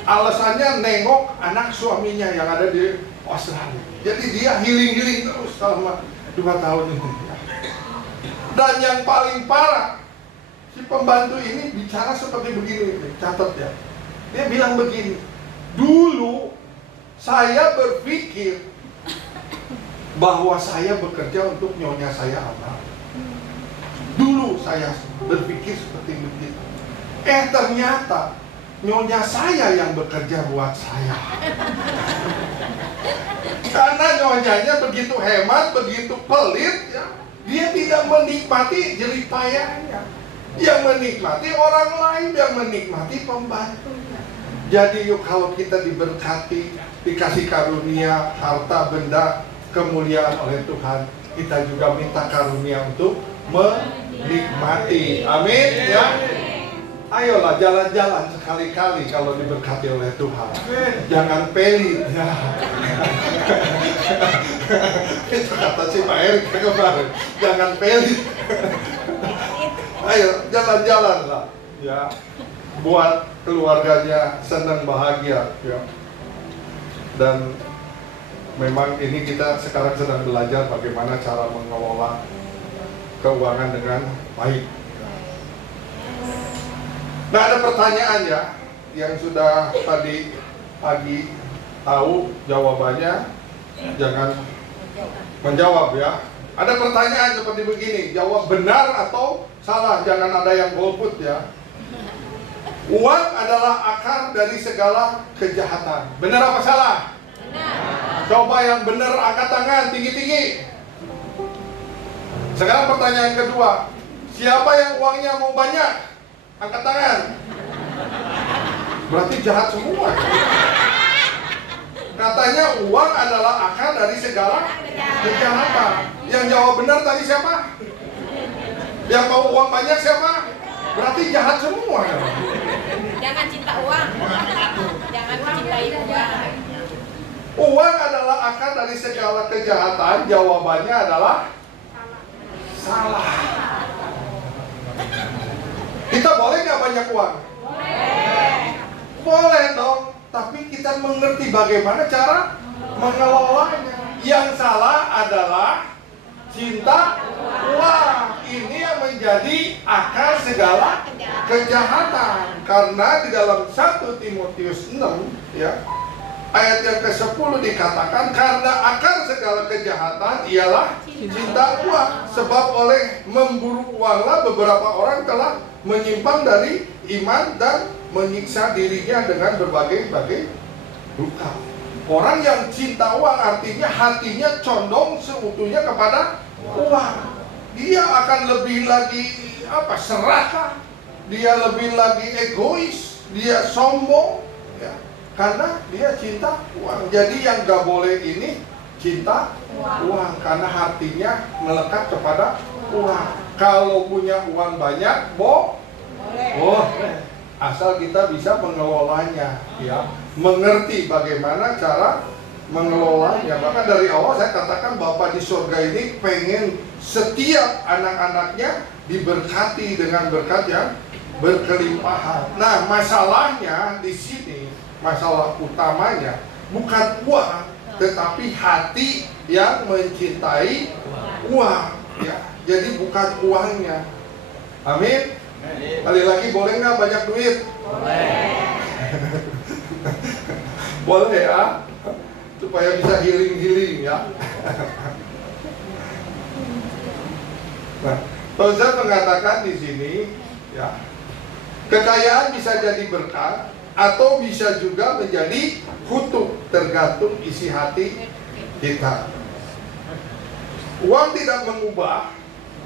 Alasannya nengok anak suaminya yang ada di Australia. Jadi dia healing terus selama 2 tahun ini. Dan yang paling parah, si pembantu ini bicara seperti begini, catat ya. Dia bilang begini, dulu saya berpikir bahwa saya bekerja untuk nyonya saya Ana. Dulu saya berpikir seperti begitu. Ternyata nyonya saya yang bekerja buat saya. Karena nyonyanya begitu hemat, begitu pelit ya, dia tidak menikmati jerih payahnya. Yang menikmati orang lain, yang menikmati pembantunya. Jadi yuk, kalau kita diberkati, dikasih karunia, harta, benda, kemuliaan oleh Tuhan, kita juga minta karunia untuk menikmati. Amin ya. Ayolah jalan-jalan sekali-kali kalau diberkati oleh Tuhan. Jangan pelit ya. Itu kata si Pak Erik kemarin. Jangan pelit. Ayo jalan-jalan lah ya. Buat keluarganya senang bahagia ya. Dan memang ini kita sekarang sedang belajar bagaimana cara mengelola keuangan dengan baik. Nah, ada pertanyaan ya, yang sudah tadi pagi tahu jawabannya, jangan menjawab ya. Ada pertanyaan seperti begini, jawab benar atau salah, jangan ada yang golput ya. Uang adalah akar dari segala kejahatan. Benar apa salah? Benar. Coba yang benar angkat tangan tinggi-tinggi. Sekarang pertanyaan kedua, siapa yang uangnya mau banyak? Angkat tangan. Berarti jahat semua. Katanya uang adalah akar dari segala kejahatan. Yang jawab benar tadi siapa? Yang mau uang banyak siapa? Berarti jahat semua. Jangan cinta uang. Jangan mencintai uang. Uang adalah akar dari segala kejahatan. Jawabannya adalah salah. Kita boleh nggak banyak uang? Boleh dong. Tapi kita mengerti bagaimana cara mengelolanya. Yang salah adalah cinta uang. Ini yang menjadi akar segala kejahatan. Karena di dalam 1 Timotius 6 ya, ayat yang ke-10 dikatakan, karena akar segala kejahatan ialah cinta uang. Sebab oleh memburu uanglah beberapa orang telah menyimpang dari iman dan menyiksa dirinya dengan berbagai-bagai duka. Orang yang cinta uang artinya hatinya condong seutuhnya kepada uang. Dia akan lebih lagi serakah, dia lebih lagi egois, dia sombong ya, karena dia cinta uang. Jadi yang gak boleh ini cinta uang, karena hatinya melekat kepada uang. Kalau punya uang banyak boleh, asal kita bisa mengelolanya ya, mengerti bagaimana cara mengelolanya. Bahkan dari awal saya katakan Bapa di surga ini pengen setiap anak-anaknya diberkati dengan berkat yang berkelimpahan. Nah, masalahnya di sini, masalah utamanya bukan uang, tetapi hati yang mencintai uang ya. Jadi bukan uangnya. Amin. Kali lagi, boleh nggak banyak duit? Boleh. Boleh ya, supaya bisa healing ya. Nah, Tuhan mengatakan di sini ya, kekayaan bisa jadi berkat atau bisa juga menjadi kutuk, tergantung isi hati kita. Uang tidak mengubah,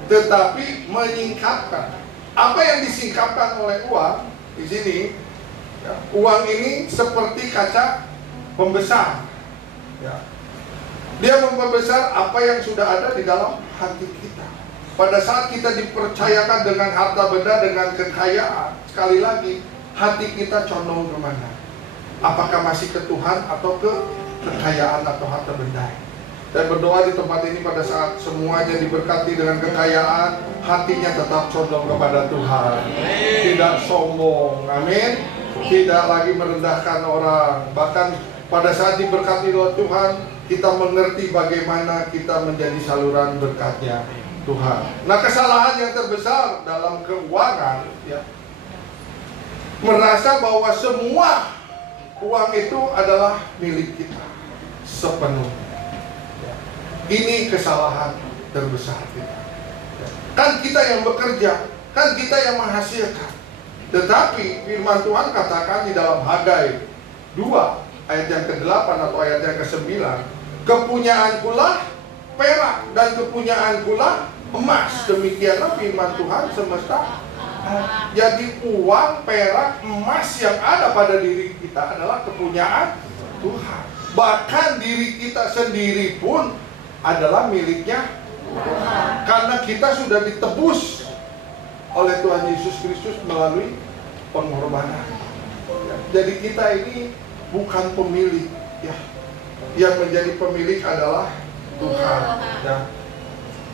tetapi menyingkapkan. Apa yang disingkapkan oleh uang di sini? Ya, uang ini seperti kaca pembesar. Ya. Dia memperbesar apa yang sudah ada di dalam hati kita. Pada saat kita dipercayakan dengan harta benda, dengan kekayaan, sekali lagi hati kita condong kemana? Apakah masih ke Tuhan atau ke kekayaan atau harta benda? Saya berdoa di tempat ini pada saat semuanya diberkati dengan kekayaan, hatinya tetap condong kepada Tuhan, tidak sombong, amin. Tidak lagi merendahkan orang. Bahkan pada saat diberkati oleh Tuhan, kita mengerti bagaimana kita menjadi saluran berkatnya Tuhan. Nah, kesalahan yang terbesar dalam keuangan ya, merasa bahwa semua uang itu adalah milik kita sepenuhnya. Ini kesalahan terbesar kita. Kan kita yang bekerja, kan kita yang menghasilkan. Tetapi firman Tuhan katakan di dalam Hagai 2 ayat yang ke-8 atau ayat yang ke-9, kepunyaankulah perak dan kepunyaankulah emas. Demikianlah firman Tuhan semesta. Jadi uang, perak, emas yang ada pada diri kita adalah kepunyaan Tuhan. Bahkan diri kita sendiri pun adalah miliknya Tuhan. Karena kita sudah ditebus oleh Tuhan Yesus Kristus melalui pengorbanan. Jadi kita ini bukan pemilik ya. Yang menjadi pemilik adalah Tuhan ya.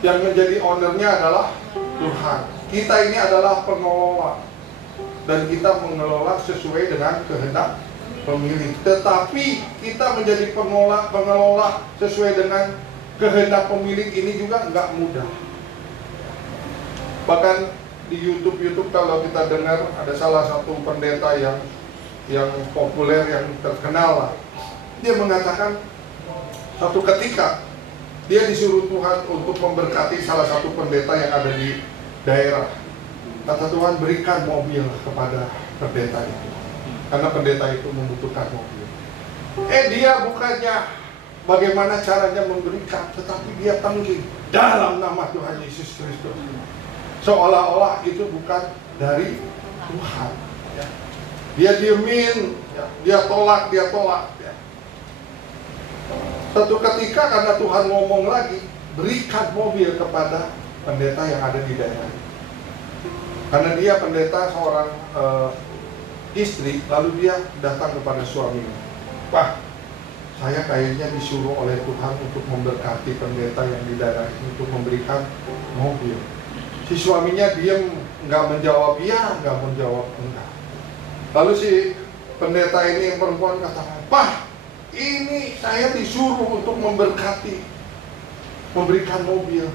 Yang menjadi ownernya adalah Tuhan. Kita ini adalah pengelola, dan kita mengelola sesuai dengan kehendak pemilik. Tetapi kita menjadi pengelola sesuai dengan kehendak pemilik ini juga nggak mudah. Bahkan di YouTube kalau kita dengar ada salah satu pendeta yang populer, yang terkenal lah. Dia mengatakan satu ketika dia disuruh Tuhan untuk memberkati salah satu pendeta yang ada di daerah. Kata Tuhan, berikan mobil kepada pendeta itu, karena pendeta itu membutuhkan mobil. Dia bukannya bagaimana caranya memberikan, tetapi dia panggil dalam nama Tuhan Yesus Kristus. Seolah-olah itu bukan dari Tuhan. Dia diemin, dia tolak. Satu ketika karena Tuhan ngomong lagi, berikan mobil kepada pendeta yang ada di daerah. Karena dia pendeta seorang istri, lalu dia datang kepada suaminya. Pak, saya kayaknya disuruh oleh Tuhan untuk memberkati pendeta yang di daerah ini, untuk memberikan mobil. Si suaminya diam, nggak menjawab iya, nggak menjawab enggak. Lalu si pendeta ini yang perempuan katakan, Pak, ini saya disuruh untuk memberkati, memberikan mobil.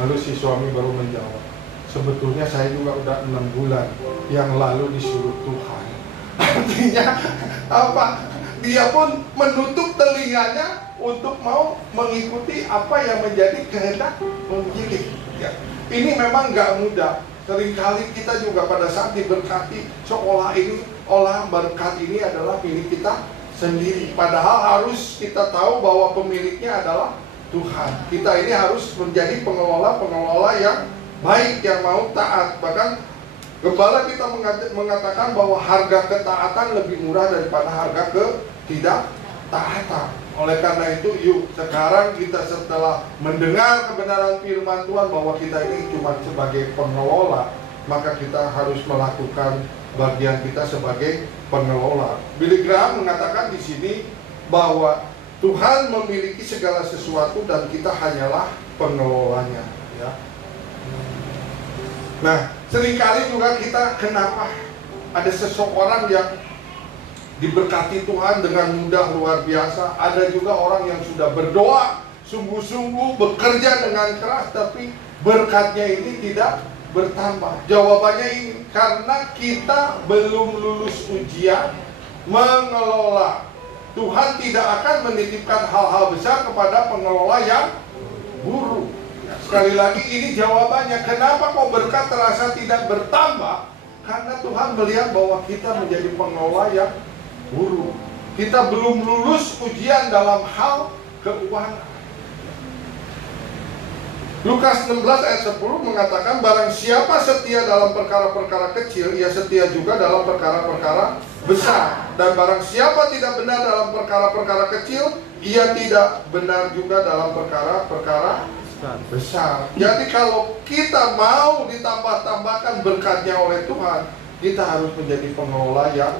Lalu si suami baru menjawab, sebetulnya saya juga udah 6 bulan yang lalu disuruh Tuhan. Artinya apa? Dia pun menutup telinganya untuk mau mengikuti apa yang menjadi kehendak pemilik. Ya. Ini memang nggak mudah. Seringkali kita juga pada saat diberkati seolah berkat ini adalah milik kita sendiri. Padahal harus kita tahu bahwa pemiliknya adalah Tuhan. Kita ini harus menjadi pengelola yang baik, yang mau taat. Bahkan gembala kita mengatakan bahwa harga ketaatan lebih murah daripada harga ketidaktaatan. Oleh karena itu, yuk sekarang kita setelah mendengar kebenaran firman Tuhan bahwa kita ini cuma sebagai pengelola, maka kita harus melakukan bagian kita sebagai pengelola. Billy Graham mengatakan di sini bahwa Tuhan memiliki segala sesuatu dan kita hanyalah pengelolanya. Ya. Nah, seringkali juga kita kenapa ada seseorang yang diberkati Tuhan dengan mudah luar biasa. Ada juga orang yang sudah berdoa sungguh-sungguh, bekerja dengan keras, tapi berkatnya ini tidak bertambah. Jawabannya ini, karena kita belum lulus ujian mengelola. Tuhan tidak akan menitipkan hal-hal besar kepada pengelola yang buruk. Sekali lagi ini jawabannya. Kenapa kok berkat terasa tidak bertambah? Karena Tuhan melihat bahwa kita menjadi pengelola yang buruk. Kita belum lulus ujian dalam hal keuangan. Lukas 16 ayat 10 mengatakan, barang siapa setia dalam perkara-perkara kecil, ia setia juga dalam perkara-perkara besar. Dan barang siapa tidak benar dalam perkara-perkara kecil, ia tidak benar juga dalam perkara-perkara besar. Jadi kalau kita mau ditambah-tambahkan berkatnya oleh Tuhan, kita harus menjadi pengelola yang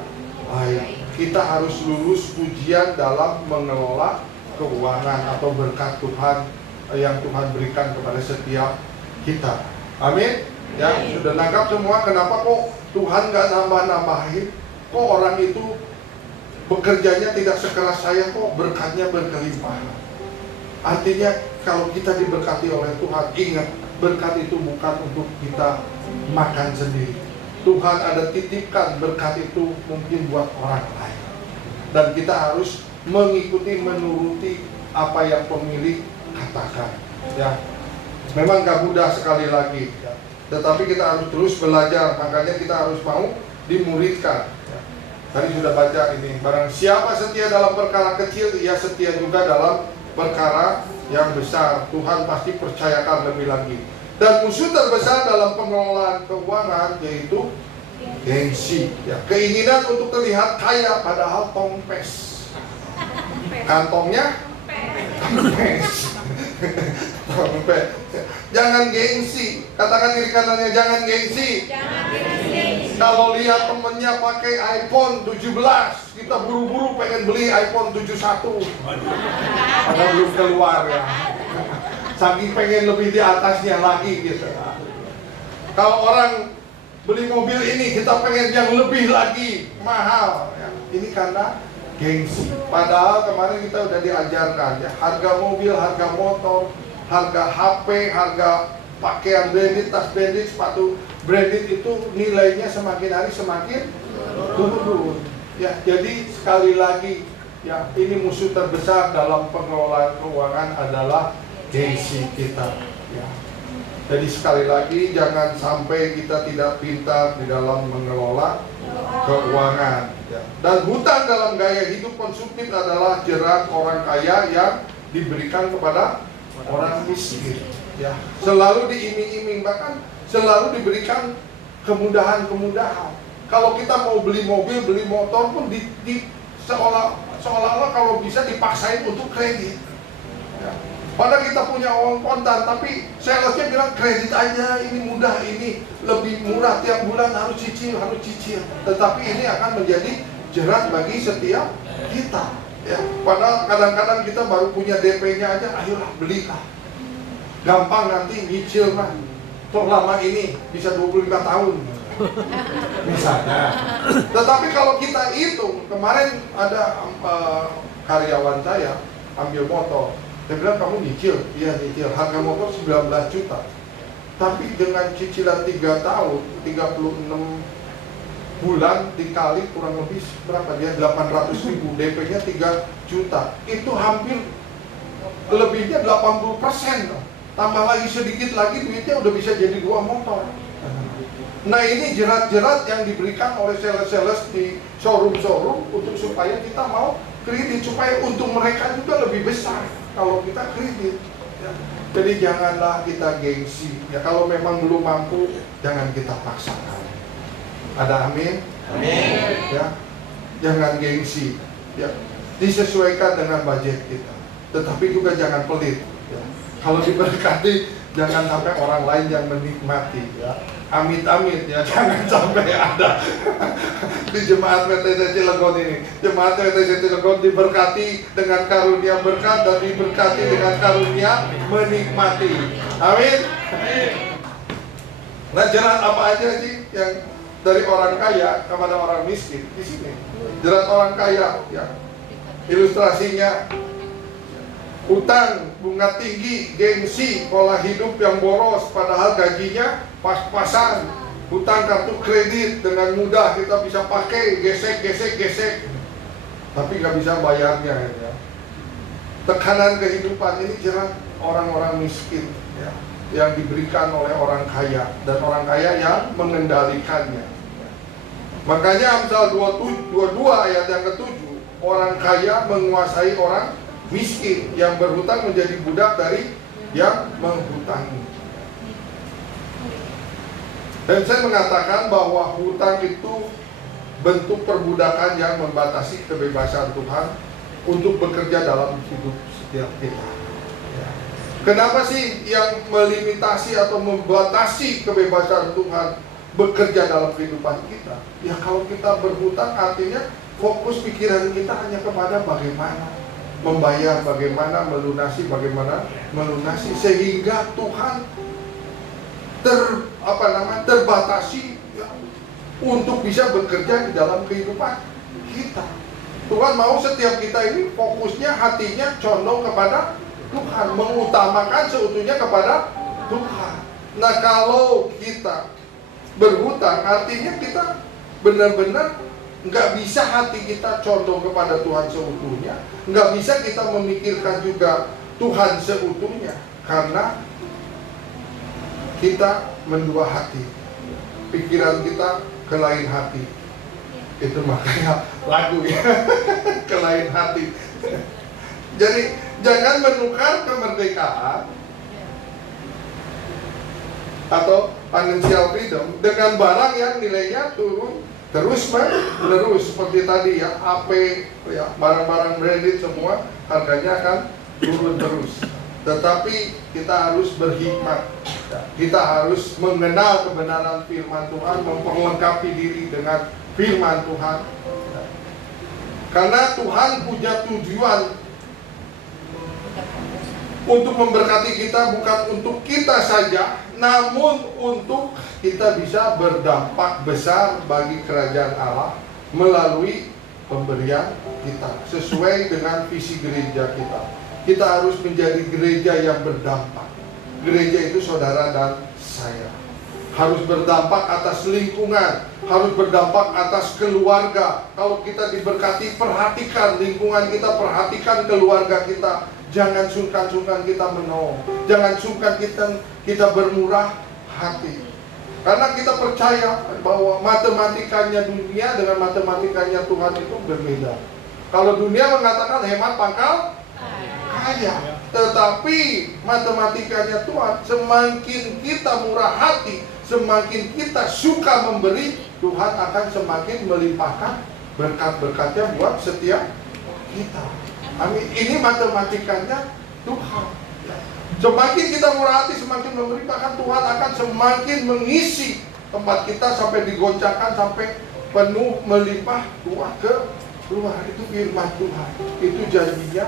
baik. Kita harus lulus ujian dalam mengelola keuangan atau berkat Tuhan yang Tuhan berikan kepada setiap kita. Amin. Ya, sudah nangkap semua kenapa kok Tuhan gak nambah-nambahin? Kok orang itu bekerjanya tidak sekeras saya, kok berkatnya berkelimpahan? Artinya kalau kita diberkati oleh Tuhan, ingat, berkat itu bukan untuk kita makan sendiri. Tuhan ada titipkan berkat itu mungkin buat orang lain. Dan kita harus mengikuti, menuruti apa yang pemilik katakan. Ya, memang gak mudah sekali lagi. Ya. Tetapi kita harus terus belajar. Makanya kita harus mau dimuridkan. Ya. Tadi sudah baca ini. Barang siapa setia dalam perkara kecil, ia setia juga dalam perkara yang besar. Tuhan pasti percayakan lebih lagi. Dan musuh terbesar dalam pengelolaan keuangan yaitu gengsi. Ya. Keinginan untuk terlihat kaya padahal tompes. Kantongnya tompes. Tompes. Jangan gengsi. Katakan kiri kanannya, jangan gengsi. Kalau lihat temennya pakai iPhone 17, kita buru-buru pengen beli iPhone 71. Padahal belum keluar ya. Saking pengen lebih di atasnya lagi gitu. Kalau orang beli mobil ini kita pengen yang lebih lagi mahal ya. Ini karena gengsi. Padahal kemarin kita udah diajarkan ya, harga mobil, harga motor, harga HP, harga pakaian branded, tas branded, sepatu branded itu nilainya semakin hari semakin turun ya. Jadi sekali lagi ya, ini musuh terbesar dalam pengelolaan keuangan adalah gengsi kita ya. Jadi sekali lagi jangan sampai kita tidak pintar di dalam mengelola keuangan ya. Dan hutang dalam gaya hidup konsumtif adalah jerat orang kaya yang diberikan kepada orang miskin ya. Selalu diiming-iming, bahkan selalu diberikan kemudahan-kemudahan. Kalau kita mau beli mobil, beli motor pun seolah-olah kalau bisa dipaksain untuk kredit ya. Padahal kita punya uang kontan, tapi salesnya bilang kredit aja, ini mudah, ini lebih murah, tiap bulan harus cicil. Tetapi ini akan menjadi jerat bagi setiap kita ya. Padahal kadang-kadang kita baru punya DP-nya aja, ayolah belilah, gampang nanti nyicil mah, toh lama ini bisa 25 tahun misalnya. Tetapi kalau kita hitung, kemarin ada karyawan saya ambil motor. Dia bilang, kamu nyicil? Iya nyicil, harga motor 19 juta. Tapi dengan cicilan 3 tahun, 36 bulan dikali kurang lebih berapa dia? 800 ribu, DP-nya 3 juta. Itu hampir lebihnya 80%. Tambah lagi sedikit lagi, duitnya udah bisa jadi 2 motor. Nah ini jerat-jerat yang diberikan oleh sales-sales di showroom-showroom untuk supaya kita mau kredit, supaya untung mereka juga lebih besar kalau kita kredit ya. Jadi janganlah kita gengsi ya. Kalau memang belum mampu, jangan kita paksakan. Ada amin? Amin ya. Jangan gengsi ya. Disesuaikan dengan budget kita. Tetapi juga jangan pelit ya. Kalau diberkati, jangan sampai orang lain yang menikmati ya. Amit-amit ya, jangan sampai ada di jemaat PTC Cilegon ini. Jemaat PTC Cilegon diberkati dengan karunia berkat dan diberkati dengan karunia menikmati. Amin. Nah, jerat apa aja sih yang dari orang kaya kepada orang miskin di sini? Jerat orang kaya ya. Ilustrasinya utang, bunga tinggi, gengsi, pola hidup yang boros padahal gajinya pas-pasan, hutang kartu kredit dengan mudah kita bisa pakai, gesek, tapi nggak bisa bayarnya ya. Tekanan kehidupan ini jerat orang-orang miskin ya, yang diberikan oleh orang kaya dan orang kaya yang mengendalikannya. Makanya Amsal 22 ayat yang ke-7, orang kaya menguasai orang miskin, yang berhutang menjadi budak dari yang menghutangi. Dan saya mengatakan bahwa hutang itu bentuk perbudakan yang membatasi kebebasan Tuhan untuk bekerja dalam hidup setiap kita ya. Kenapa sih yang melimitasi atau membatasi kebebasan Tuhan bekerja dalam kehidupan kita? Ya kalau kita berhutang artinya fokus pikiran kita hanya kepada bagaimana membayar, bagaimana melunasi, sehingga Tuhan terbatasi ya, untuk bisa bekerja di dalam kehidupan kita. Tuhan mau setiap kita ini fokusnya, hatinya condong kepada Tuhan, mengutamakan seutuhnya kepada Tuhan. Nah kalau kita berhutang artinya kita benar-benar nggak bisa hati kita condong kepada Tuhan seutuhnya, nggak bisa kita memikirkan juga Tuhan seutuhnya, karena kita mendua hati, pikiran kita ke lain hati. Itu makanya lagu ya, ke lain hati. Jadi jangan menukar kemerdekaan atau financial freedom dengan barang yang nilainya turun terus menerus, seperti tadi ya, AP ya, barang-barang branded semua harganya akan turun terus. Tetapi kita harus berhikmat, kita harus mengenal kebenaran firman Tuhan, memperlengkapi diri dengan firman Tuhan. Karena Tuhan punya tujuan untuk memberkati kita, bukan untuk kita saja, namun untuk kita bisa berdampak besar bagi kerajaan Allah melalui pemberian kita sesuai dengan visi gereja kita. Kita harus menjadi gereja yang berdampak. Gereja itu saudara dan saya. Harus berdampak atas lingkungan, harus berdampak atas keluarga. Kalau kita diberkati, perhatikan lingkungan kita, perhatikan keluarga kita. Jangan sungkan-sungkan kita menolong. Jangan sungkan kita bermurah hati. Karena kita percaya bahwa matematikanya dunia dengan matematikanya Tuhan itu berbeda. Kalau dunia mengatakan hemat pangkal kaya, tetapi matematikanya Tuhan, semakin kita murah hati, semakin kita suka memberi, Tuhan akan semakin melimpahkan berkat-berkatnya buat setiap kita. Amin. Ini matematikanya Tuhan. Semakin kita murah hati, semakin memberi, bahkan Tuhan akan semakin mengisi tempat kita sampai digoncangkan, sampai penuh, melimpah, tuah ke luar. Itu firman Tuhan, itu janjinya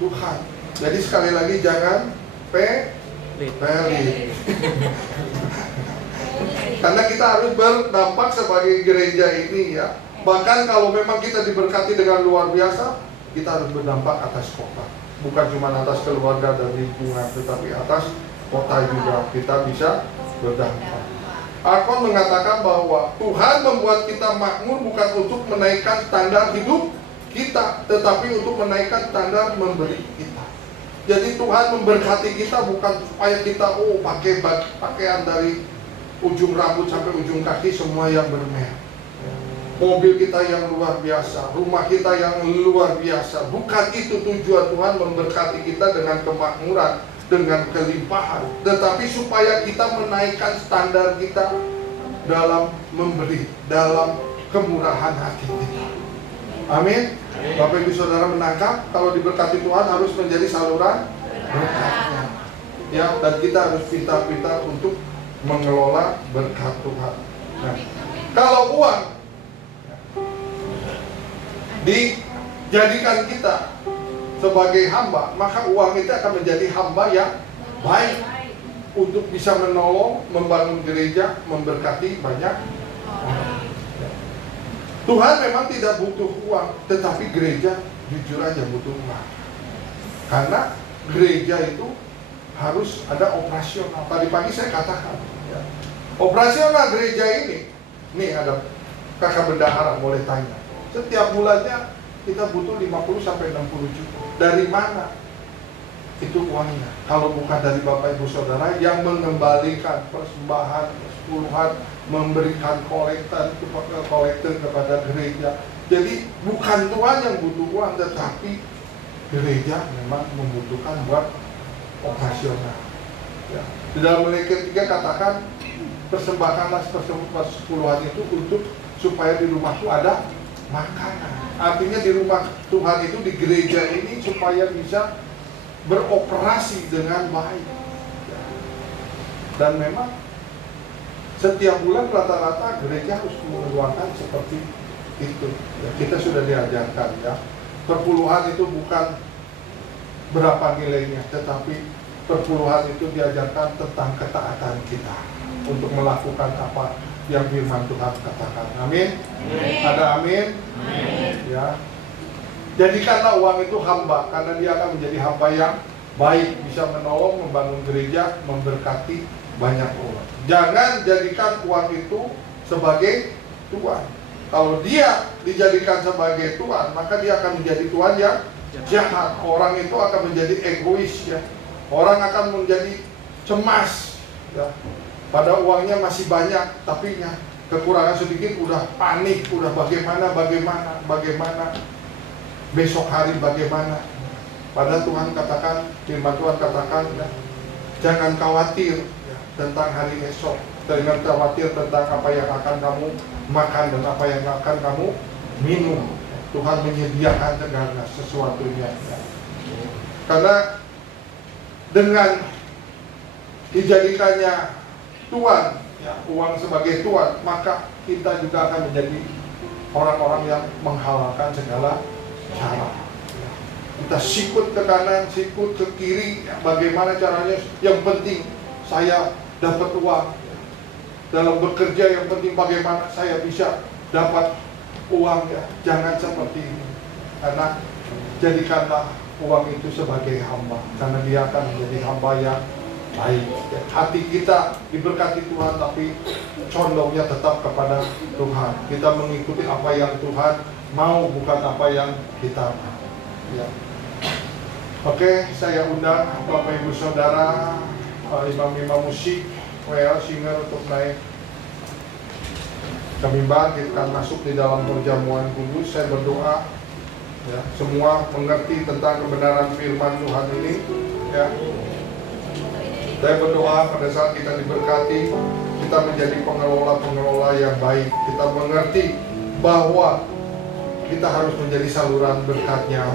Tuhan. Jadi sekali lagi jangan pelit. Karena kita harus berdampak sebagai gereja ini ya. Bahkan kalau memang kita diberkati dengan luar biasa, kita harus berdampak atas kota. Bukan cuma atas keluarga dan lingkungan, tetapi atas kota juga kita bisa berdampak. Akon mengatakan bahwa Tuhan membuat kita makmur bukan untuk menaikkan standar hidup kita, tetapi untuk menaikkan standar memberi kita. Jadi Tuhan memberkati kita bukan supaya kita pakai pakaian dari ujung rambut sampai ujung kaki semua yang bermerek. Mobil kita yang luar biasa, rumah kita yang luar biasa. Bukan itu tujuan Tuhan memberkati kita dengan kemakmuran, dengan kelimpahan, tetapi supaya kita menaikkan standar kita dalam memberi, dalam kemurahan hati kita. Amin. Bapak Ibu Saudara menangkap, kalau diberkati Tuhan harus menjadi saluran berkatnya. Ya, dan kita harus pintar-pintar untuk mengelola berkat Tuhan. Nah, kalau uang dijadikan kita sebagai hamba, maka uang itu akan menjadi hamba yang baik untuk bisa menolong, membangun gereja, memberkati banyak orang. Tuhan memang tidak butuh uang, tetapi gereja jujur aja butuh uang. Karena gereja itu harus ada operasional. Tadi pagi saya katakan ya, operasional gereja ini ada kakak bendahara boleh tanya. Setiap bulannya kita butuh 50-60 juta. Dari mana itu uangnya? Kalau bukan dari Bapak Ibu Saudara yang mengembalikan persembahan, sepuluhan, memberikan kolektor kepada gereja. Jadi bukan Tuhan yang butuh uang, tetapi gereja memang membutuhkan buat operasional. Ya. Di dalam Matius 3 katakan, persembahkanlah sepuluhan itu untuk supaya di rumahku ada makanan. Artinya di rumah Tuhan itu, di gereja ini supaya bisa beroperasi dengan baik. Dan memang setiap bulan rata-rata gereja harus mengeluarkan seperti itu. Ya, kita sudah diajarkan ya. Perpuluhan itu bukan berapa nilainya, tetapi perpuluhan itu diajarkan tentang ketaatan kita untuk melakukan apa yang firman Tuhan katakan. Amin. Ada amin. Ya. Jadikanlah uang itu hamba, karena dia akan menjadi hamba yang baik, bisa menolong, membangun gereja, memberkati banyak orang. Jangan jadikan uang itu sebagai tuan. Kalau dia dijadikan sebagai tuan, maka dia akan menjadi tuan yang jahat. Orang itu akan menjadi egois ya. Orang akan menjadi cemas ya. Pada uangnya masih banyak, tapi kekurangan sedikit udah panik, udah bagaimana, besok hari bagaimana. Padahal Tuhan katakan, firman Tuhan katakan ya, jangan khawatir ya, tentang hari esok, jangan khawatir tentang apa yang akan kamu makan dan apa yang akan kamu minum. Tuhan menyediakan segala sesuatunya ya. Karena dengan dijadikannya tuan, ya, uang sebagai tuan, maka kita juga akan menjadi orang-orang yang menghalalkan segala cara. Ya. Kita sikut ke kanan, sikut ke kiri. Bagaimana caranya? Yang penting saya dapat uang. Dalam bekerja yang penting bagaimana saya bisa dapat uang ya. Jangan seperti ini. Karena jadikanlah uang itu sebagai hamba. Karena dia akan menjadi hamba yang baik. Hati kita diberkati Tuhan, tapi condongnya tetap kepada Tuhan. Kita mengikuti apa yang Tuhan mau, bukan apa yang kita mau. Ya. Oke, saya undang Bapak Ibu Saudara, imam-imam musik, singer untuk naik ke mimbar. Kita akan masuk di dalam perjamuan kudus. Saya berdoa ya, semua mengerti tentang kebenaran firman Tuhan ini ya. Saya berdoa pada saat kita diberkati, kita menjadi pengelola-pengelola yang baik. Kita mengerti bahwa kita harus menjadi saluran berkatnya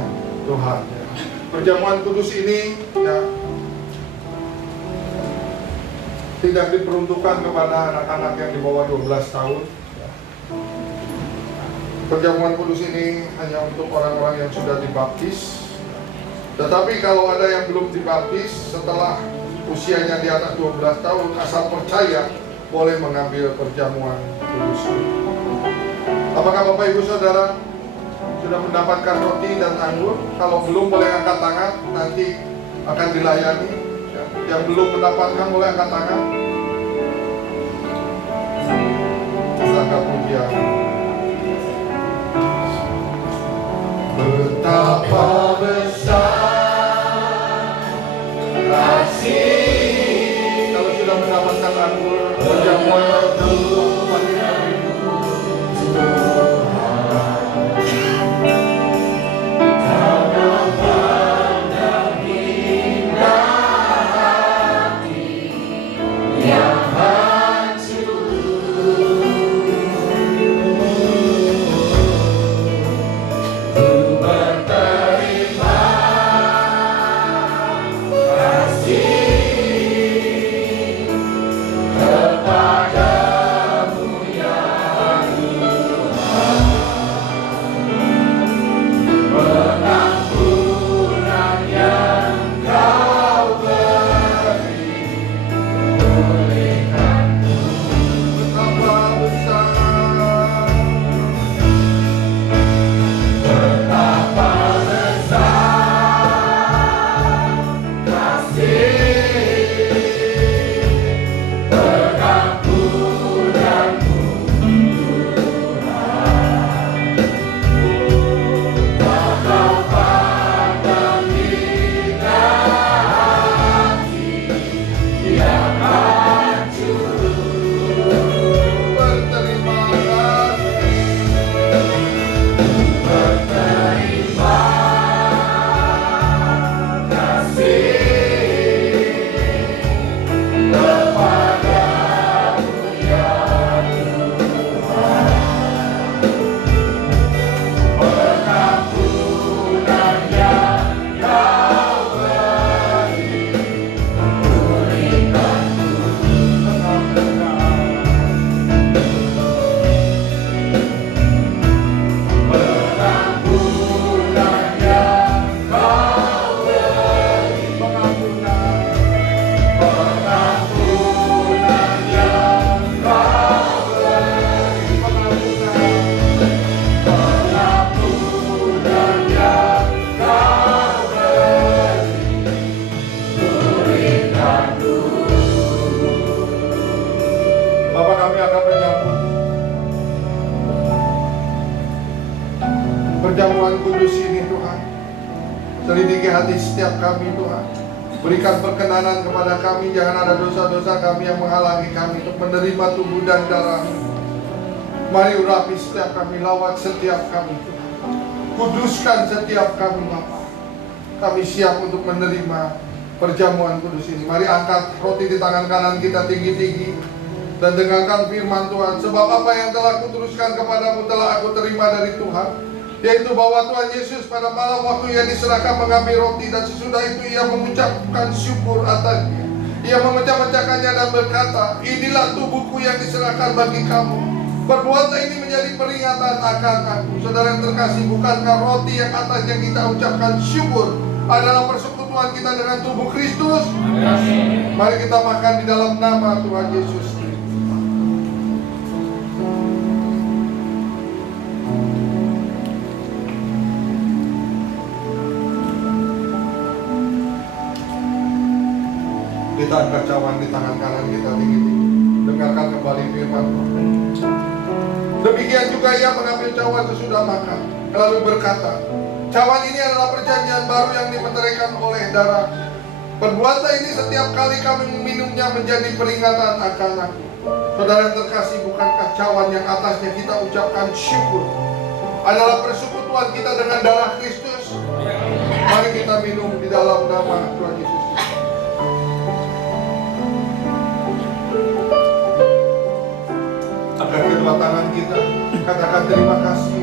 Tuhan ya. Perjamuan kudus ini ya, tidak diperuntukkan kepada anak-anak yang di bawah 12 tahun ya. Perjamuan kudus ini hanya untuk orang-orang yang sudah dibaptis. Tetapi kalau ada yang belum dibaptis, setelah usianya di atas 12 tahun, asal percaya boleh mengambil perjamuan kudus ini. Apakah Bapak Ibu Saudara sudah mendapatkan roti dan anggur? Kalau belum boleh angkat tangan, nanti akan dilayani ya. Yang belum mendapatkan boleh angkat tangan. Sangka pujian. Betapa besar kasih. Kalau sudah mendapatkan anggur, perjamuan roti, perjamuan kudus ini Tuhan. Selidiki hati setiap kami Tuhan. Berikan perkenanan kepada kami. Jangan ada dosa-dosa kami yang menghalangi kami untuk menerima tubuh dan darah. Mari urapi setiap kami, lawat setiap kami Tuhan. Kuduskan setiap kami Bapa. Kami siap untuk menerima perjamuan kudus ini. Mari angkat roti di tangan kanan kita tinggi-tinggi dan dengarkan firman Tuhan. Sebab apa yang telah kuteruskan kepadamu telah aku terima dari Tuhan, yaitu bahwa Tuhan Yesus pada malam waktu ia diserahkan mengambil roti, dan sesudah itu ia mengucapkan syukur atasnya. Ia memecah-mecahkannya dan berkata, inilah tubuhku yang diserahkan bagi kamu. Perbuatan ini menjadi peringatan akan aku. Saudara yang terkasih, bukankah roti yang atasnya kita ucapkan syukur adalah persekutuan kita dengan tubuh Kristus? Mari kita makan di dalam nama Tuhan Yesus. Kita angkat cawan di tangan kanan kita tinggi-tinggi. Dengarkan kembali firman Tuhan. Demikian juga ia mengambil cawan sesudah makan, lalu berkata, cawan ini adalah perjanjian baru yang dimeteraikan oleh darah. Perbuatan ini setiap kali kami meminumnya menjadi peringatan akan aku. Saudara yang terkasih, bukankah cawan yang atasnya kita ucapkan syukur adalah persekutuan kita dengan darah Kristus? Mari kita minum di dalam nama Tuhan Yesus. Angkat kedua tangan kita, katakan terima kasih